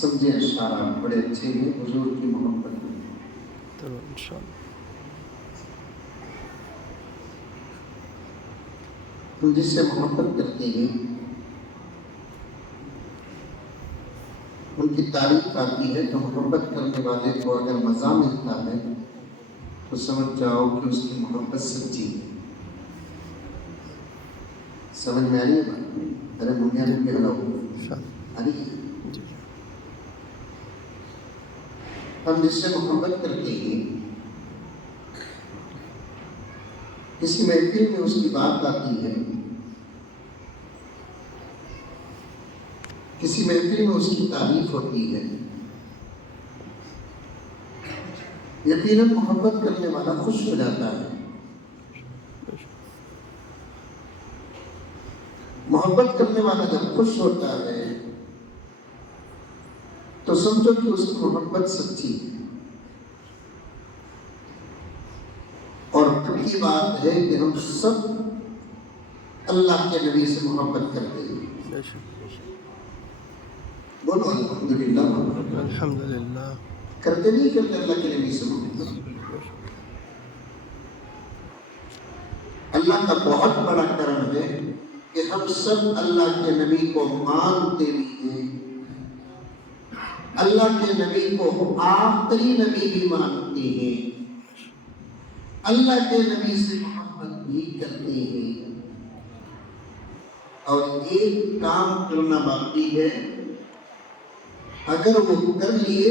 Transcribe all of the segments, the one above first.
سمجھے اشارات بڑے اچھے ہیں حضور کی محبت میں. تو انشاءاللہ ہم جس سے محبت کرتے ہیں ان کی تعریف آتی ہے تو محبت کرنے والے کو اگر مزہ ملتا ہے تو سمجھ جاؤ کہ اس کی محبت سچی ہے. سمجھ میں آ رہی ہے بات؟ ارے منیا نے کہہ رہا ہوں آ رہی ہے. جی ہم جس سے محبت کرتے ہیں کسی محفل میں اس کی بات آتی ہے، کسی محفل میں اس کی تعریف ہوتی ہے، یقیناً محبت کرنے والا خوش ہو جاتا ہے. محبت کرنے والا جب خوش ہوتا ہے تو سمجھو کہ اس کی محبت سچی ہے. اور پکی بات ہے کہ ہم سب اللہ کے نبی سے محبت کرتے ہیں. بے شک بولو الحمدللہ. الحمدللہ کرتے نہیں کرتے اللہ کے نبی سے محبت؟ بے شک اللہ کا بہت بڑا کرم ہے کہ ہم سب اللہ کے نبی کو مانتے بھی ہیں، اللہ کے نبی کو آخری نبی بھی مانتے ہیں، اللہ کے نبی سے محبت بھی کرتے ہیں. اور ایک کام کرنا باقی ہے، اگر وہ کر لیے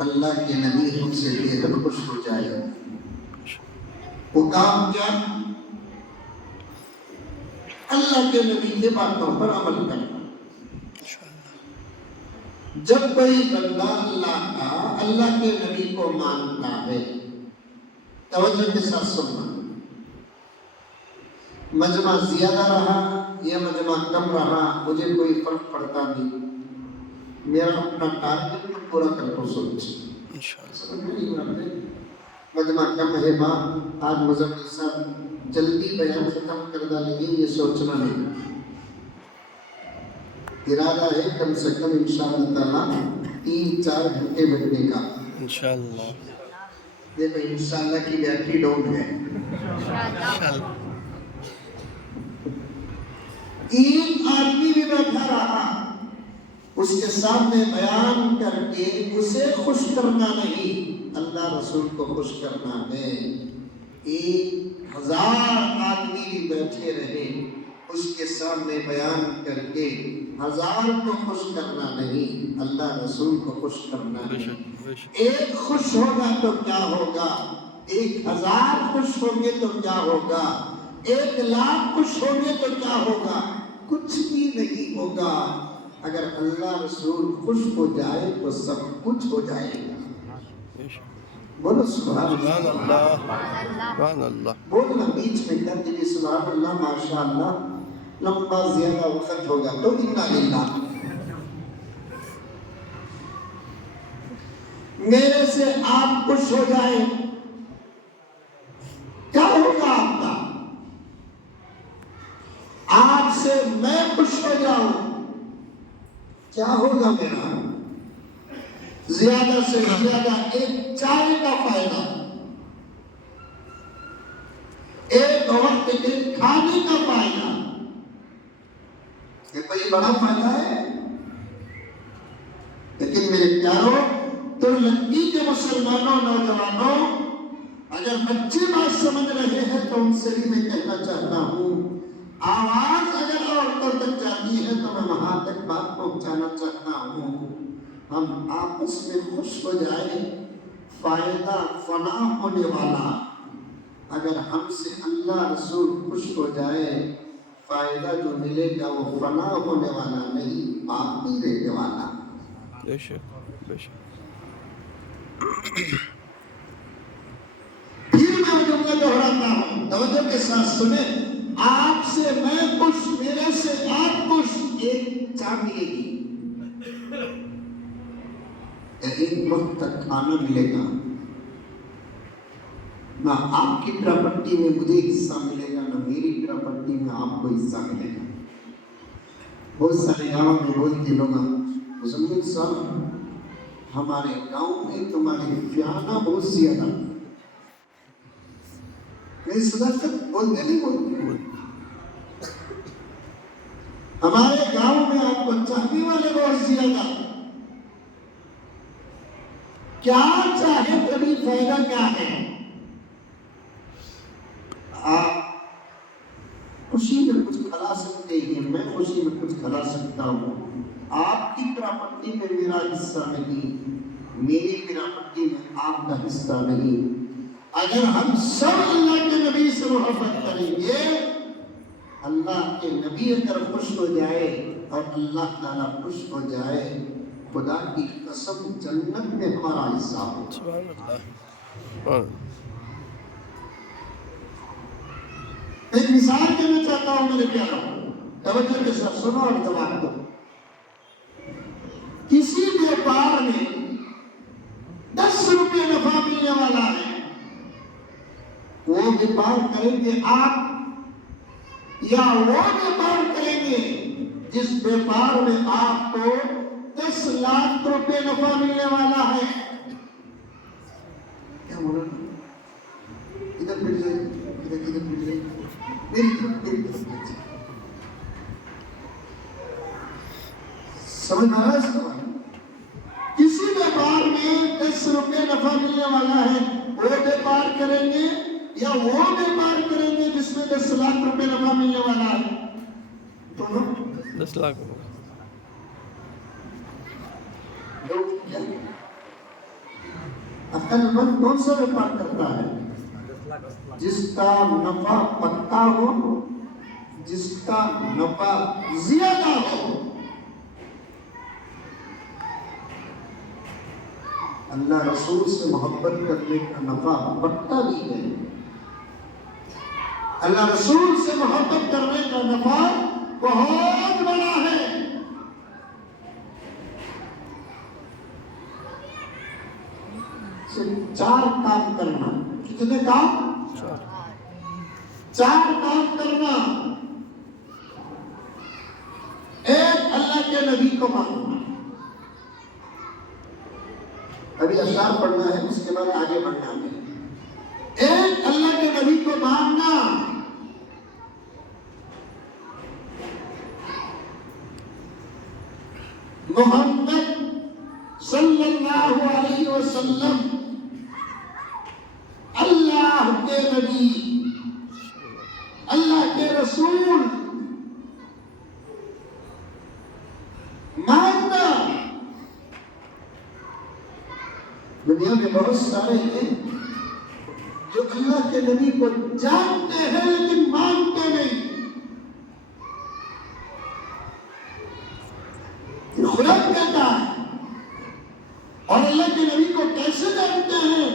اللہ کے نبی ہم سے بے حد خوش ہو جائے. وہ کام کیا؟ اللہ کے نبی کے باتوں پر عمل کرنا. جب کوئی بندہ اللہ کا، اللہ کے نبی کو مانتا ہے، توجہ کے ساتھ سننا، مجمع زیادہ رہا یا مجمع کم رہا مجھے کوئی فرق پڑتا نہیں، میرا اپنا ٹارگٹ میں پورا کر کو سوچ. مجمع کم ہے ماں آج مزمل صاحب جلدی بیان ختم کر ڈالیں، یہ سوچنا نہیں. ارادہ ہے کم سے کم انشاءاللہ تعالیٰ 3-4 گھنٹے بیٹھنے کا. انشاءاللہ دیکھو انشاءاللہ کی بیٹری ڈاؤن ہے. انشاءاللہ ایک آدمی بھی بیٹھا رہا اس کے سامنے بیان کر کے اسے خوش کرنا نہیں، اللہ رسول کو خوش کرنا ہے. 1000 آدمی بھی بیٹھے رہے اس کے سامنے بیان کر کے 1000 کو خوش کرنا نہیں، اللہ رسول کو خوش کرنا ہے. ایک خوش ہوگا تو کیا ہوگا، 1000 خوش ہوں گے تو کیا ہوگا، 1,00,000 خوش ہوں گے تو کیا ہوگا، کچھ بھی نہیں ہوگا. اگر اللہ رسول خوش ہو جائے تو سب کچھ ہو جائے گا. بولو سبحان اللہ. سبحان اللہ بولنا بیچ میں کر دیجیے سبحان اللہ ماشاء اللہ. لمبا زیادہ وقت ہوگا تو انا للہ. میرے سے آپ خوش ہو جائے کیا ہوگا آپ کا، آپ سے میں خوش ہو جاؤں کیا ہوگا میرا. زیادہ سے زیادہ ایک چائے کا فائدہ، ایک وقت کے کھانے کا فائدہ، یہ کوئی بڑا فائدہ ہے. لیکن میرے پیاروں تو لنگی کے مسلمانوں نوجوانوں اگر بچے بات سمجھ رہے ہیں تو ان سے بھی میں کہنا چاہتا ہوں، آواز اگر عورتوں تک جاتی ہے تو میں وہاں تک بات پہنچانا چاہتا ہوں. ہم آپس میں خوش ہو جائیں، فائدہ فنا ہونے والا. اگر ہم سے اللہ رسول خوش ہو جائے فائدہ جو ملے گا وہ فنا ہونے والا نہیں، باقی رہنے والا. بے شک بے شک. پھر میں جملہ دہراتا ہوں، توجہ کے ساتھ سنیں. آپ سے میں خوش، میرے سے آپ خوش، ایک چاہ ملے گی، ایک وقت تک کھانا ملے گا، نہ آپ کی پراپرٹی میں مجھے حصہ ملے گا نہ میری پراپرٹی میں آپ کو حصہ ملے گا. بہت سارے گاؤں میں بولتے لوگ مزمل صاحب ہمارے گاؤں میں تمہاری فیانہ بہت زیادہ میری صداقت بولتے نہیں بولتے ہمارے گاؤں میں آپ کو چاہنے والے بہت زیادہ کیا چاہے کبھی فائدہ کیا ہے آپ خوشی میں کچھ کھلا سکتے ہیں میں خوشی میں کچھ کھلا سکتا ہوں آپ کی پراپرٹی میں میرا حصہ نہیں میری پراپرٹی میں آپ کا حصہ نہیں اگر ہم سب اللہ کے نبی سے محبت کریں گے اللہ کے نبی اگر خوش ہو جائے اور اللہ تعالیٰ خوش ہو جائے خدا کی قسم جنت میں ہمارا حصہ ہو سبحان اللہ ایک مثال دینا چاہتا ہوں میرے پیاروں توجہ کے ساتھ سنو اور جواب دو کسی بیوپار میں 10 روپے نفع ملنے والا ہے وہ بیوپار کریں گے آپ یا وہ بیوپار کریں گے جس بیوپار میں آپ کو 10 لاکھ روپے نفع ملنے والا ہے کیا بولا ادھر پڑھیے ادھر پڑھیے میری طرف سمجھ میں آ رہا ہے سوال کسی بیوپار میں 10 روپے نفع ملنے والا ہے وہ بیوپار کریں گے یا وہ بیوپار کریں گے جس میں 10 لاکھ روپے نفع ملنے والا ہے تو 10 لاکھ عقل مند کون سا بیوپار کرتا ہے جس کا نفع پکا ہو جس کا نفع زیادہ ہو اللہ رسول سے محبت کرنے کا نفع پکا بھی ہے اللہ رسول سے محبت کرنے کا نفع بہت بڑا ہے صرف 4 کام کرنا کتنے کام 4 کام کرنا ایک اللہ کے نبی کو ماننا ابھی اشعار پڑھنا ہے اس کے بعد آگے بڑھنا ہے ایک اللہ کے نبی کو ماننا محمد صلی اللہ علیہ وسلم اللہ کے نبی اللہ کے رسول ماننا دنیا میں بہت سارے ہیں جو اللہ کے نبی کو جانتے ہیں لیکن مانتے نہیں خدا کہتا ہے اور اللہ کے نبی کو کیسے جانتے ہیں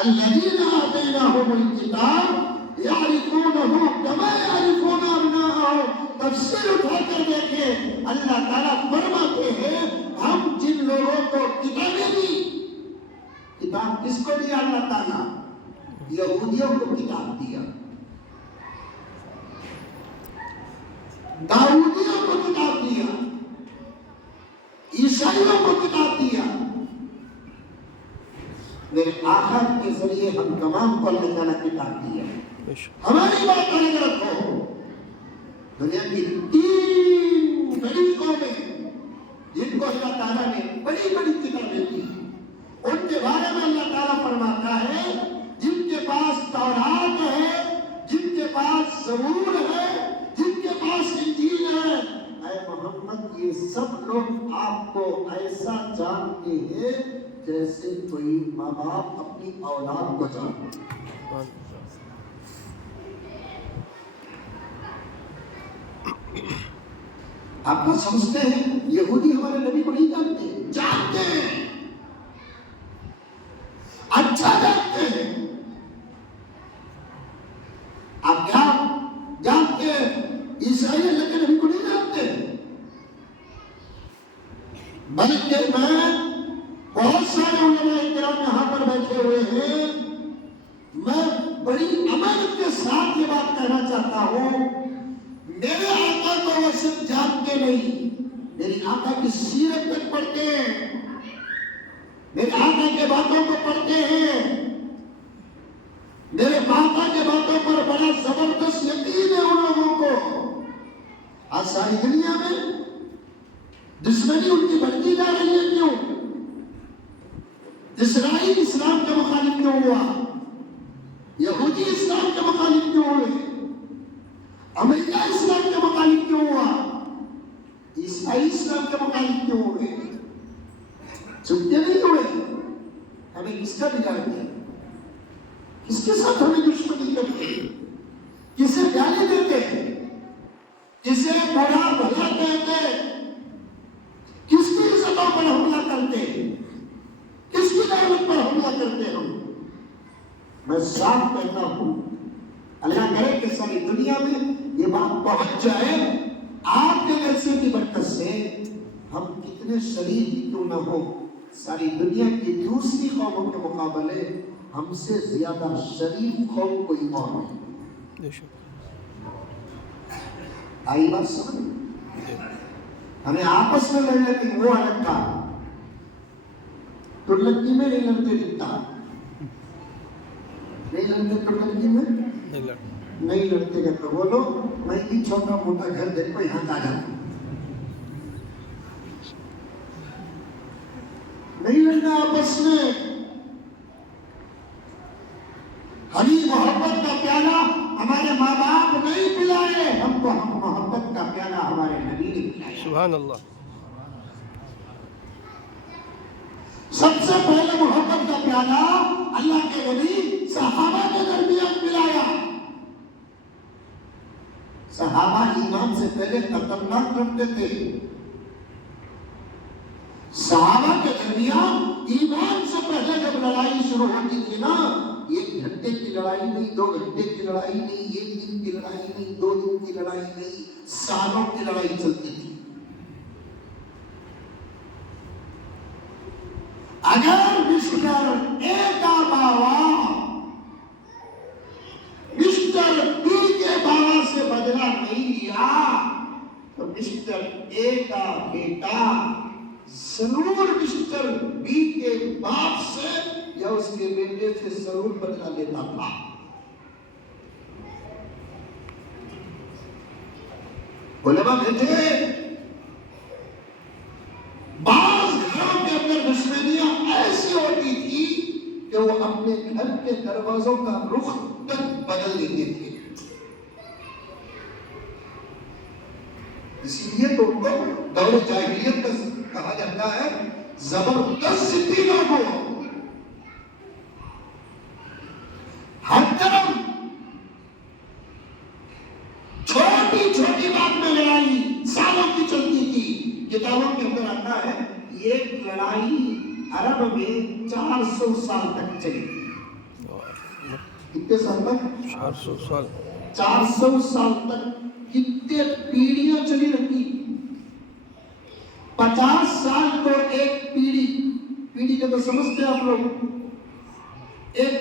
الذین آتیناہم الکتاب یعرفونہ کما یعرفون ابناءہم تفسیر اٹھا کر دیکھیں اللہ تعالیٰ فرماتے ہیں ہم جن لوگوں کو کتابیں دی کتاب کس کو دیا اللہ تعالیٰ یہودیوں کو کتاب دیا داؤدیوں کو کتاب دیا عیسائیوں کو کتاب دیا میرے آقا کے ذریعے ہم تمام کو اللہ تعالیٰ کتاب دیا ہماری بات الگ رکھو دنیا کی 3 بڑی قومیں جن کو اللہ تعالیٰ نے بڑی بڑی کتابیں دی ان کے بارے میں اللہ تعالیٰ فرماتا ہے جن کے پاس تورات ہے جن کے پاس زبور ہے جن کے پاس انجیل ہے اے محمد یہ سب لوگ آپ کو ایسا جانتے ہیں جیسے کوئی ماں باپ اپنی اولاد کو جانتے ہیں آپ کو سمجھتے ہیں یہودی ہمارے نبی کو نہیں جانتے جانتے ہیں اچھا جانتے ہیں آپ کیا جانتے ہیں عیسائی اللہ کے نبی کو نہیں جانتے بلکہ میں بہت سارے علماء کرام یہاں پر بیٹھے ہوئے ہیں میں بڑی امانت کے ساتھ یہ بات کہنا چاہتا ہوں میرے آقا نہیں، میری آقا کی سیرت تک پڑھتے ہیں، میرے آقا کے باتوں کو پڑھتے ہیں، میرے آقا کے باتوں پر بڑا زبردست یقین ہے ان لوگوں کو۔ آج ساری دنیا میں دشمنی ان کی بڑھتی جا رہی ہے، کیوں؟ اسرائیل اسلام کے مخالف کیوں ہوا؟ یہودی اسلام کے مخالف کیوں ہوئے؟ امریکہ اسلام کے مخالف کیوں ہوا؟ عیسائی اسلام کے مخالف کیوں ہوئے؟ چپکے نہیں ہوئے؟ ہمیں کس کا بگاڑتے ہیں؟ کس کے ساتھ ہمیں دشمنی کرتے ہیں؟ کسے گالی دیتے ہیں؟ کسے برا بھلا کہتے ہیں؟ کس کی عزتوں پر حملہ کرتے ہیں؟ کس کی دولت پر حملہ کرتے ہم؟ میں صاف کہتا ہوں، اللہ کرے کہ ساری دنیا میں یہ بات پہنچ جائے، آپ کے جلسے کی برکت سے ہم کتنے شریف کیوں نہ ہو، ساری دنیا کی دوسری قوموں کے مقابلے ہم سے زیادہ شریف قوم کوئی اور نہیں۔ آئی بات سمجھ؟ ہمیں آپس میں لڑنے کی وہ الگ تھا، ترلکی میں نہیں لڑتے دکھتا، نہیں لڑتے ترلکی میں نہیں لڑتے کہتا بولو میں بھی چھوٹا موٹا گھر دیکھو یہاں آ جاتا، نہیں لڑنا آپس میں۔ ہری محبت کا پیالہ ہمارے ماں باپ نہیں پلائے ہم کو، ہم محبت کا پیالہ ہمارے نبی نے پلایا۔ سبحان اللہ۔ سب سے پہلے محبت کا پیالہ اللہ کے نبی صحابہ کے درمیان پلایا۔ صحابہ ایمان سے پہلے خطرناک لڑتے تھے، صحابہ کے درمیان ایمان سے پہلے جب لڑائی شروع ہوتی تھی نا، 1 گھنٹے کی لڑائی نہیں، 2 گھنٹے کی لڑائی نہیں، 1 دن کی لڑائی نہیں، 2 دن کی لڑائی نہیں، سالوں کی لڑائی چلتی تھی۔ اگر مسٹر اے کا باوا مسٹر بی کے باوا سے بدلہ نہیں لیا تو مسٹر اے کا بیٹا ضرور مسٹر بی کے باپ سے یا اس کے بیٹے سے ضرور بدلہ لیتا تھا۔ علماء کہتے ہیں بعض گھروں کے اندر دشمنیاں ایسی ہوتی تھی کہ وہ اپنے گھر کے دروازوں کا رخ تک بدل دیتے تھے، اسی لیے تو ان کو دور جاہلیت کا کہا جاتا ہے زبردست ضدی لوگ ہو، ہر طرف چھوٹی چھوٹی بات میں لڑائی سالوں کی چلتی تھی۔ کتابوں کے اندر آتا ہے ایک لڑائی عرب میں 400 سال تک چلی۔ کتنے سال تک؟ 400 سال۔ 400 سال تک کتنے پیڑھیاں چلی رہتی۔ 50 سال کو ایک پیڑھی کے تو سمجھتے ہیں آپ لوگ، ایک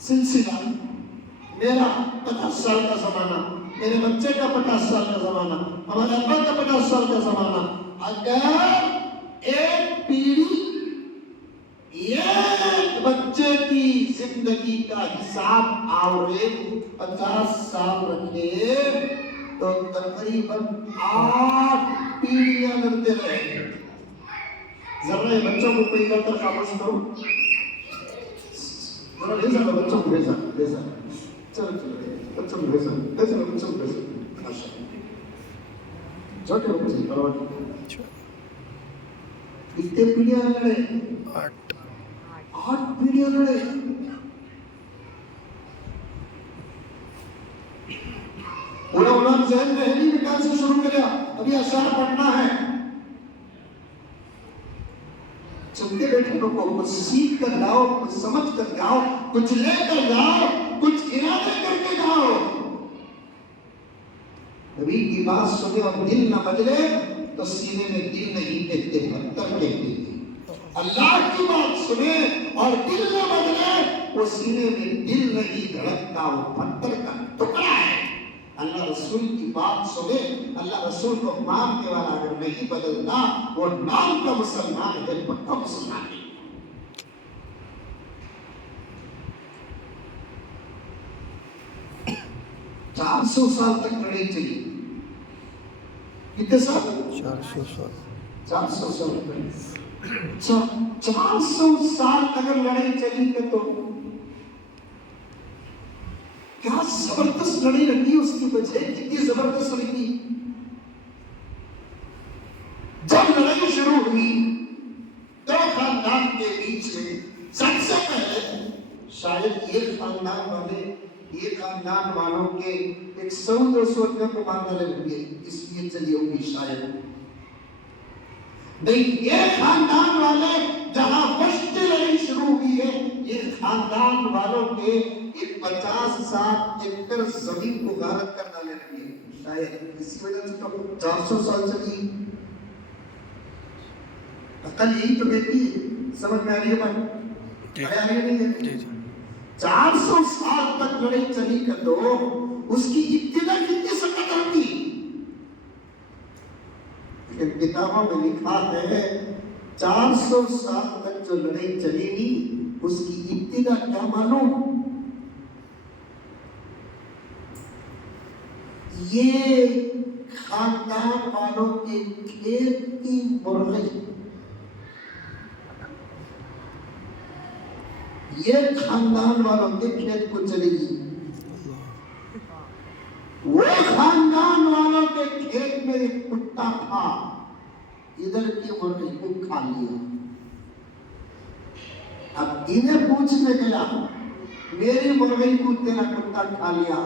سلسلہ، میرا 50 سال کا زمانہ، میرے بچے کا 50 سال کا زمانہ، ہمارے ابا کا 50 سال کا زمانہ۔ اگر ایک پیڑھی ایک بچے کی زندگی کا حساب آوریج 50 سال رکھے تو تقریباً 8 پیڑھیاں لڑتے رہے۔ ذرا بچوں کو کوئی کر کر خاموش کرو، ذرا بھیجا بچوں کو، بھیجا چلو بچوں کو بھیجا بچوں کو بھیجا، چھوٹے بچے کتنے پیڑھیاں لڑے؟ 8 پیڑھیاں لڑے۔ پورا علم ذہن میں نہیں نکال سے شروع کریا، ابھی اشعار پڑھنا ہے، چلتے بیٹھے لوگوں کو کچھ سیکھ کر جاؤ، کچھ سمجھ کر جاؤ، کچھ لے کر جاؤ، کچھ ارادے کر کے جاؤ۔ نبی کی بات سنے اور دل نہ بدلے تو سینے میں دل نہیں کہتے، پتھر کہتے ہیں۔ اللہ کی بات سنے اور دل نہ بدلے وہ سینے میں دل نہیں دھڑکتا، وہ پتھر کا ٹکڑا ہے۔ اللہ رسول کی بات سنے، اللہ رسول کو ماننے والا اگر نہیں بدلتا وہ نام کا مسلمان ہے، پکا مسلمان نہیں۔ 400 سال تک لڑائی چلی، کتنے سال؟ 400 سال۔ 400 سال 400 سال اگر لڑائی چلی ہے تو کیا زبردست لڑائی رکھی اس کی وجہ کتنی زبردست رکھی۔ جب لڑائی شروع ہوئی دو خاندان کے بیچ میں، سب سے پہلے شاید یہ خاندان والوں کے 100-200 روپے کو مانگنے لگے، اس لیے چلی ہوگی شاید نہیں۔ یہ خاندان والے جہاں فرسٹ لڑائی شروع ہوئی ہے، یہ خاندان والوں کے 50-60 ایکڑ زمین کو غارت کر ڈالنے لگے، شاید اسی وجہ سے 400 سال چلی۔ عقل یہی تو کہتی ہے، سمجھ میں آ رہی ہے بات؟ آیا نہیں ہے؟ 400 سال تک لڑائی چلی کر دو، اس کی ابتدا کتنی سخت ہوتی۔ کتابوں میں لکھا ہے 400 سال تک جو لڑائی چلی گی اس کی ابتدا کیا معلوم؟ یہ خاندان والوں کے کھیت کی مرغی، یہ خاندان والوں کے کھیت کو چلے گی، وہ خاندان والوں کے کھیت میں ایک کتا تھا، ادھر کی مرغی کو کھا لیا۔ اب انہیں پوچھنے گیا میری مرغی کو تیرا کتا کھا لیا،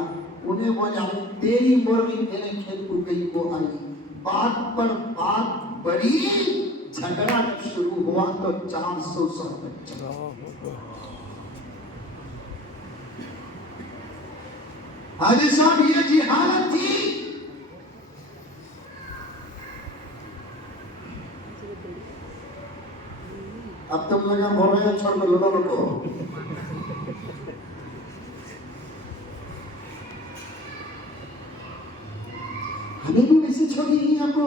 انہیں بولا تیری مرغی میرے کھیت کو گئی کو آئی۔ بات پر بات بڑی، جھگڑا جب شروع ہوا تو 400 سال تک چلا۔ حاجی صاحب یہ جہالت تھی۔ اب تم لگا بول رہے ہیں چھوڑ دو لوگوں کو۔ ہمیں بھی ویسے چھوڑی ہی آپ کو۔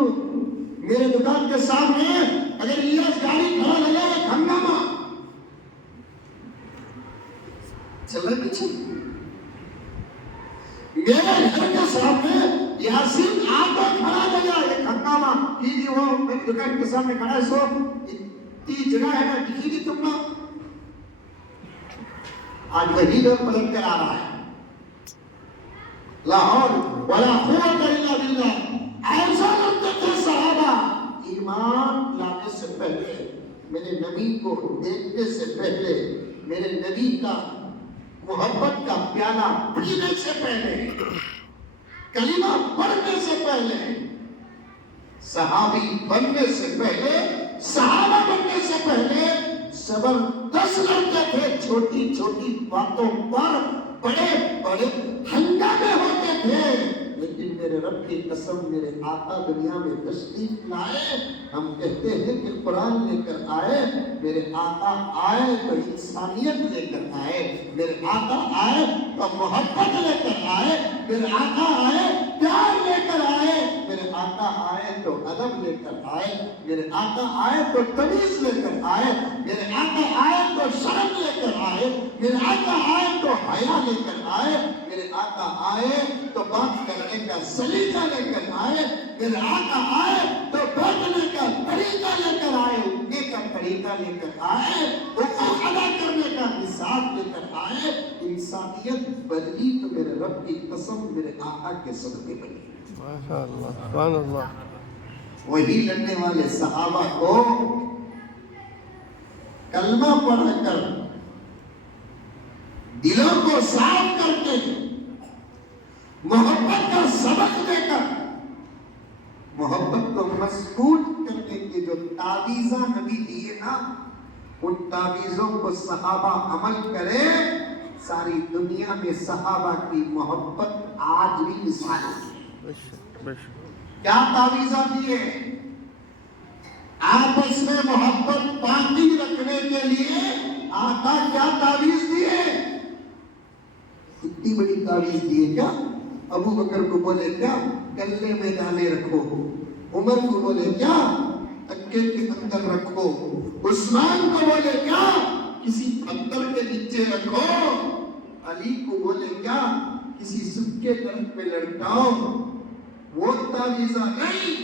میرے دکان کے سامنے اگر الیاس گاڑی کھڑا لگا ہے ہنگامہ چل رہا پیچھے، میرے گھر کے سامنے یاسین آٹو کھڑا لگا ہے ہنگامہ، جی وہ میری دکان کے سامنے کھڑا ہے، سو اتنی جگہ ہے نا، دکھی دی تم نا، آج وہی لوگ پلٹ کر آ رہا ہے۔ لاہور ولا قوت الا باللہ، ایسا لگتا تھا صحابہ ایمان لانے سے پہلے، میرے نبی کو دیکھنے سے پہلے، میرے نبی کا محبت کا پیالہ پینے سے پہلے، کلمہ پڑھنے سے پہلے، صحابی بننے سے پہلے، صحابہ بننے سے پہلے زبردست لڑتے تھے، چھوٹی چھوٹی باتوں پر بڑے بڑے ہنگامے ہوتے تھے، لیکن میرے رب کی قسم میرے آقا دنیا میں تشریف لائے، ہم کہتے ہیں کہ قرآن لے کر آئے، میرے آقا آئے تو انسانیت لے کر آئے، میرے آقا آئے تو محبت لے کر آئے، میرے آقا آئے پیار لے کر آئے، میرے آقا آئے تو ادب لے کر آئے، میرے آقا آئے تو تمیز لے کر آئے، میرے آقا آئے تو شرم لے کر آئے، میرے آقا آئے تو حیا لے کر آئے، میرے آقا آئے تو بات کرنے کا سلیقہ لے کر آئے، میرے آقا آئے تو بیٹھنے کا طریقہ لے کر آئے، اٹھنے کا طریقہ لے کر آئے، حقوق ادا کرنے کا حساب لے کر آئے۔ انسانیت بدلی تو میرے رب کی قسم میرے آقا کے صدقے بنی۔ ماشاء اللہ، سبحان اللہ۔ وہی لڑنے والے صحابہ کو کلمہ پڑھ کر دلوں کو صاف کر کے محبت کا سبق دے کر محبت کو مضبوط کرنے کے جو تعویذاں نبی دیے نا، ان تعویذوں کو صحابہ عمل کرے، ساری دنیا میں صحابہ کی محبت آج بھی مثال ہے۔ کیا تعویذاں دیے؟ آپس میں محبت باقی رکھنے کے لیے آقا کیا تعویذ دیے؟ اتنی بڑی تعویذ دیے کیا؟ ابو بکر کو بولے کیا گلے میں ڈالے رکھو، عمر کو بولے کیا تکے کے اندر رکھو، عثمان کو بولے کیا کسی پتھر کے نیچے رکھو، علی کو بولے کیا کسی سب کے درخت پہ لٹکاؤ۔ وہ تعویذہ نہیں،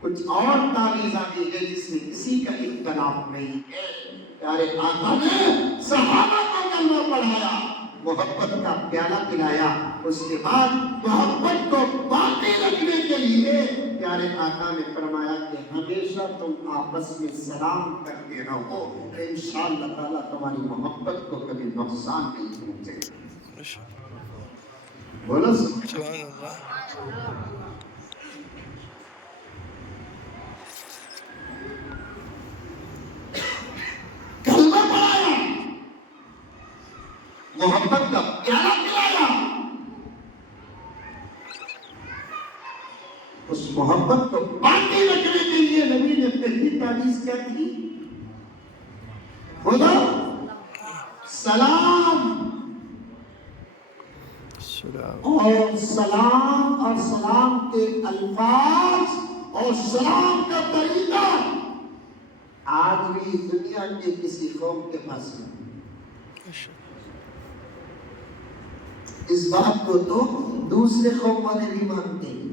کچھ اور تعویذ دی ہے جس میں کسی کا اختلاف نہیں ہے۔ پیارے آقا نے صحابہ کو کلمہ پڑھایا، محبت کا پیالہ پلایا، اس کے بعد محبت کو باقی رکھنے کے لیے پیارے آقا نے فرمایا کہ ہمیشہ تم آپس میں سلام کرتے رہو، انشاءاللہ تعالیٰ تمہاری محبت کو کبھی نقصان نہیں پہنچے گا۔ بولو سبحان اللہ۔ کلمہ پڑھایا، محبت کا پیالہ پلایا، اس محبت کو باقی رکھنے کے لیے نبی نے پہلی تعویذ کیا کی؟ بولو سلام، اور سلام اور سلام کے الفاظ اور سلام کا طریقہ آج بھی دنیا کے کسی قوم کے پاس نہیں۔ اس بات کو تو دوسرے قوم والے بھی مانتے ہیں۔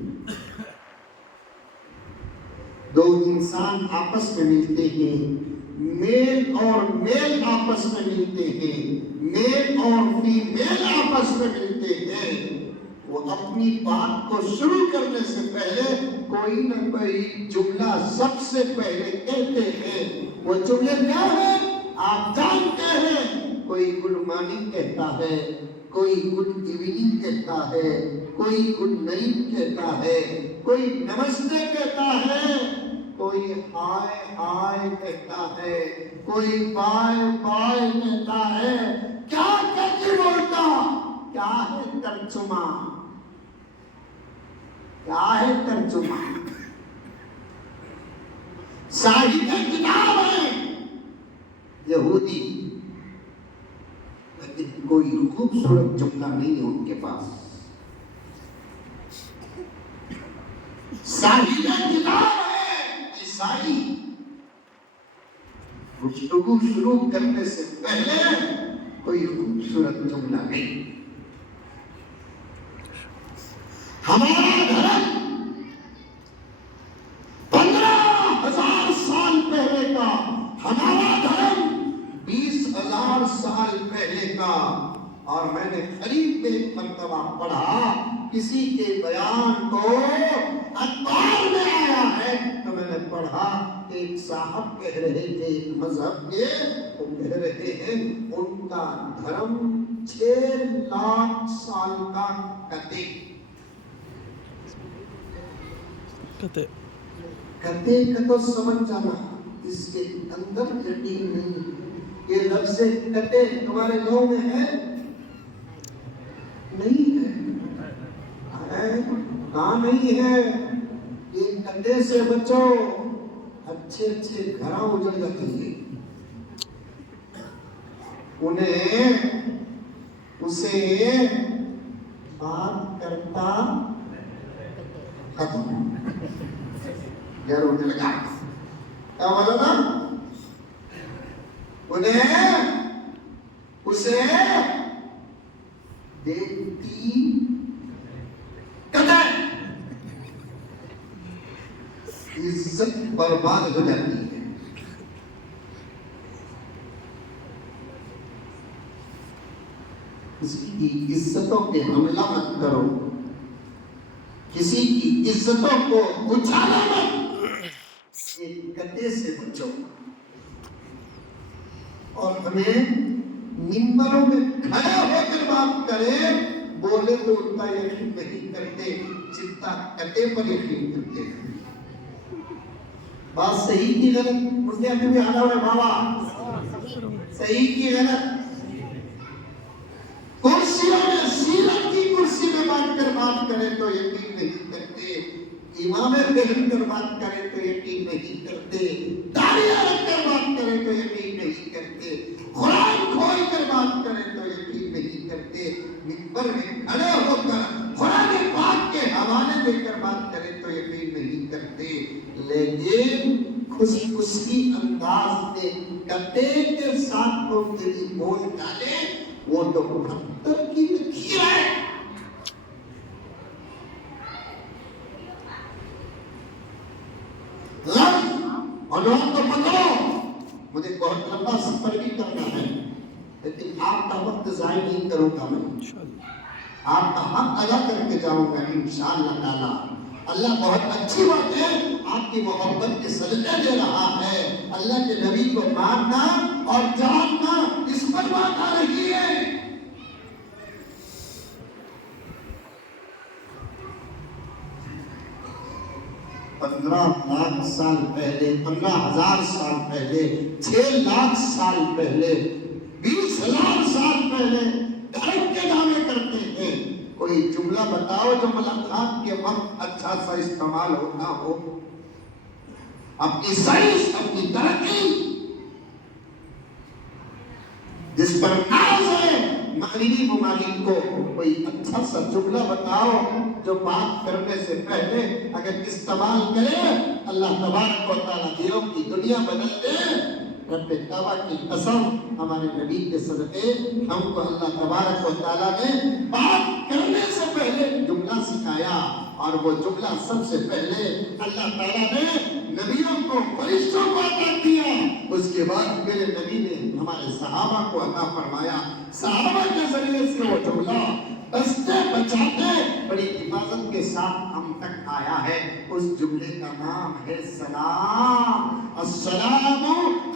دو انسان آپس میں ملتے ہیں، میل اور میل آپس میں ملتے ہیں، میل اور فیمیل آپس میں ملتے ہیں، وہ اپنی بات کو شروع کرنے سے پہلے کوئی نہ کوئی جملہ سب سے پہلے کہتے ہیں۔ وہ جملے کیا ہیں آپ جانتے ہیں؟ کوئی گڈ مارننگ کہتا ہے، کوئی گڈ ایوننگ کہتا ہے، کوئی گڈ نائٹ کہتا ہے، کوئی نمستے کہتا ہے، کوئی ہائے ہائے کہتا ہے، کوئی بائے بائے کہتا ہے۔ کیا کہتے بولتا؟ کیا ہے ترجمہ؟ کیا ہے ترجمہ؟ صاحب کتاب ہے یہودی، لیکن کوئی خوبصورت جملہ نہیں ہے ان کے پاس۔ صاحب کتاب ہے عیسائی، گفتگو شروع کرنے سے پہلے کوئی خوبصورت جملہ نہیں۔ ہمارا دھرم 15,000 سال پہلے کا، ہمارا دھرم 20,000 سال پہلے کا، اور میں نے قریب میں ایک مرتبہ پڑھا کسی کے بیان کو اخبار میں آیا ہے تو میں نے پڑھا ایک صاحب کہہ رہے تھے ایک مذہب کے، وہ کہہ رہے ہیں ان کا دھرم 6 لاکھ سال کا کتے کتے کا تو سمجھ جانا، اس کے اندر یقین نہیں۔ یہ لفظ کتے تمہارے گاؤں میں ہے؟ نہیں ہے، کہاں نہیں ہے؟ یہ کتے سے بچو، اچھے اچھے گھراں اجڑ جاتی ہیں، انہیں اسے بات کرتا ختم گھر ہونے لگا۔ کیا بولا نا؟ انہیں اسے دیکھتی قدر عزت برباد ہو جاتی ہے۔ کسی کی عزتوں پہ حملہ مت کرو، کسی کی عزتوں کو اچھالا مت، ایک کتے سے بچو۔ اور ہمیں منبروں میں کھڑے ہو کر بات کرے، بولے تو اتنا یقین نہیں کرتے جتنا کتے پر یقین کرتے ہیں۔ بات صحیح کی غلط؟ اس نے ابھی بھی حالا ہوئے بابا صحیح کی غلط؟ کرسیوں میں سیرت کی کرسی میں بات کر بات کرے تو یقین نہیں کرتے، امام پہن کر بات کرے تو یقین نہیں کرتے، داڑیاں رکھ کر بات کرے تو یقین نہیں کرتے، قرآن کھول کر بات کرے تو یقین نہیں کرتے، منبر میں کھڑے ہو کر اگر بات کریں تو یقین نہیں کرتے، لیکن خوشی انداز میں کتے کے ساتھ کو تیری بول ڈالے، وہ تو پتھر کی لکیر ہے۔ اور لوگ تو پکڑو، مجھے بہت لمبا سفر بھی کرنا ہے، لیکن آپ کا وقت ضائع نہیں کروں گا میں، آپ کا حق ادا کر کے جاؤں گا انشاءاللہ تعالیٰ۔ اللہ بہت اچھی بات ہے، آپ کی محبت کے صدقے دے رہا ہے۔ اللہ کے نبی کو ماننا اور جاننا، اس پر بات آ رہی ہے۔ 15 لاکھ سال پہلے، 15,000 سال پہلے، 6 لاکھ سال پہلے، 20,000 سال پہلے دھرم کے دعوے کرتے ہیں۔ کوئی جملہ بتاؤ جو ملاقات کے وقت اچھا سا استعمال ہوتا ہو۔ اپنی سائنس، اپنی ترقی جس پر ناز ہے مغربی ممالک کو، کوئی اچھا سا جملہ بتاؤ جو بات کرنے سے پہلے اگر استعمال کرے اللہ تبارک و تعالیٰ دلوں کی دنیا بدل دے۔ رب کعبہ کی قسم، ہمارے نبی کے صدقے ہم کو اللہ تبارک و تعالیٰ نے بات کرنے سے پہلے جملہ سکھایا، اور وہ جملہ سب سے پہلے اللہ تعالیٰ نے نبیوں کو، فرشتوں کو عطا کیا۔ اس کے بعد میرے نبی نے ہمارے صحابہ کو عطا فرمایا۔ صحابہ کے ذریعے سے وہ جملہ بستے بچاتے بڑی حفاظت کے ساتھ ہم تک آیا ہے۔ اس جملے کا نام ہے سلام۔ السلام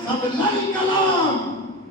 قبل الکلام۔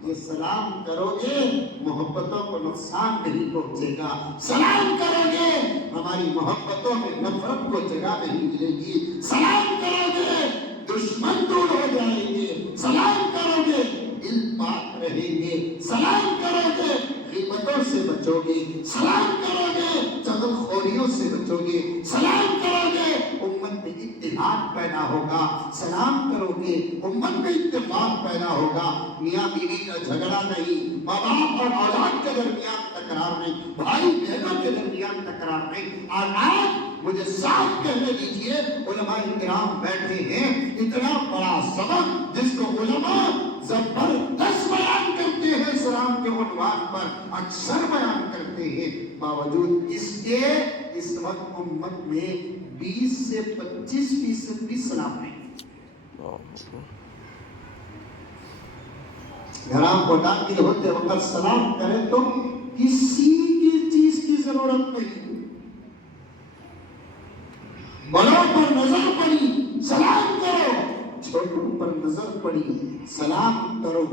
یہ سلام کرو گے محبتوں کو نقصان نہیں پہنچے گا، سلام کرو گے ہماری محبتوں میں نفرت کو جگہ نہیں ملے گی، سلام کرو گے دشمن دور ہو جائیں گے، سلام کرو گے دل پاک رہیں گے، سلام کرو گے غیبتوں سے بچو گے، سلام کرو گے چغل خوریوں سے بچو گے، سلام کرو گے امت میں اتحاد پیدا ہوگا، سلام کرو گے امت میں اتفاق پیدا ہوگا، میاں بیوی کا جھگڑا نہیں، ماں باپ اور اولاد کے درمیان تکرار نہیں، بھائی بہنوں کے درمیان تکرار نہیں۔ آج مجھے صاف کہنے دیجئے، علماء کرام بیٹھے ہیں، اتنا بڑا سبق جس کو علماء زبردست بیان کرتے ہیں سلام کے عنوان پر، اکثر بیان کرتے ہیں، باوجود اس کے اس وقت امت میں 20 سے 25% بھی سلام نہیں۔ گھر آپ کو داخل ہوتے وقت سلام کریں تو کسی کی چیز کی ضرورت نہیں، بڑوں پر نظر پڑی سلام کرو، چھوٹوں پر نظر پڑی سلام کرو،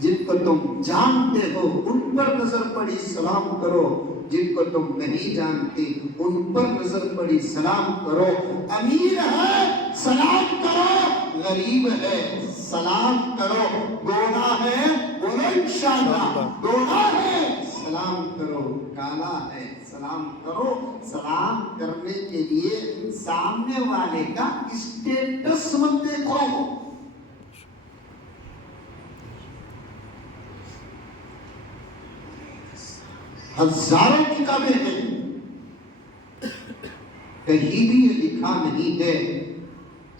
جن کو تم جانتے ہو ان پر نظر پڑی سلام کرو، جن کو تم نہیں جانتے ان پر نظر پڑی سلام کرو، امیر ہے سلام کرو، غریب ہے سلام کرو، گورا ہے بولو انشاءاللہ، گورا ہے سلام کرو، کالا ہے سلام کرو۔ سلام کرنے کے لیے سامنے والے کا اسٹیٹس مت دیکھو، ہزاروں کتابیں ہیں، کہیں بھی یہ لکھا نہیں ہے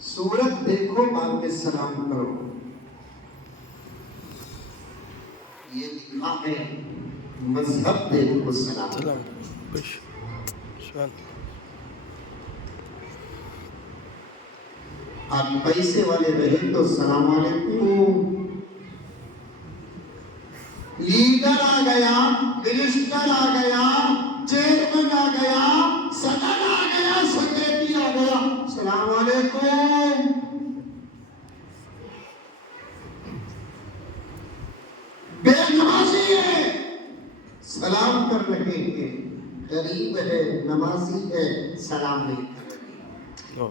صورت دیکھو بعد میں سلام کرو، یہ لکھا ہے مذہب دیکھو سلام کرو۔ آپ پیسے والے رہے تو السلام علیکم، لیڈر آ گیا، منسٹر آ گیا، چیئرمین آ گیا، صدر آ گیا، سیکریٹری آ گیا، السلام علیکم۔ بے نمازی ہے سلام کر رہے ہیں، غریب ہے نمازی ہے سلام نہیں کر رہے۔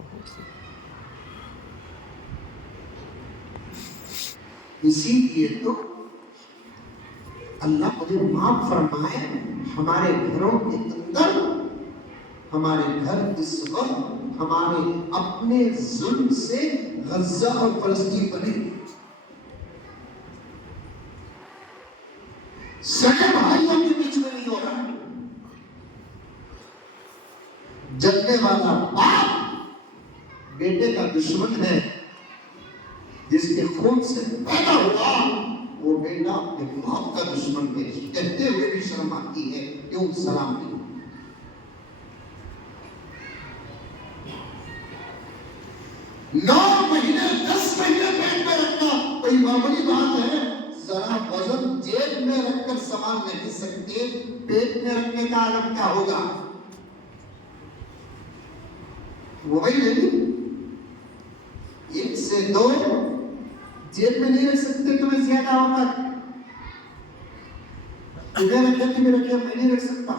اسی لیے تو اللہ مجھے معاف فرمائے، ہمارے گھروں کے اندر، ہمارے گھر اس وقت ہمارے اپنے ظلم سے غزہ اور فلسطین بنے، سگے بھائیوں کے بیچ میں نہیں ہو رہا، کرنے والا باپ بیٹے کا دشمن ہے. جس کے خون سے پیدا ہوا وہ بیٹا اپنے باپ کا دشمن ہے. کہتے ہوئے بھی شرم آتی ہے. کیوں سلام نہیں؟ 9 مہینے 10 مہینے پیٹ میں رکھنا کوئی معمولی بات ہے؟ ذرا وزن جیب میں رکھ کر سامان نہیں سکتے، پیٹ میں رکھنے کا عالم کیا ہوگا؟ موبائل لے لی 1 سے 2 جیب میں نہیں رکھ سکتے تمہیں زیادہ وقت. ادھر رکھے کہ میں رکھے میں نہیں رکھ سکتا.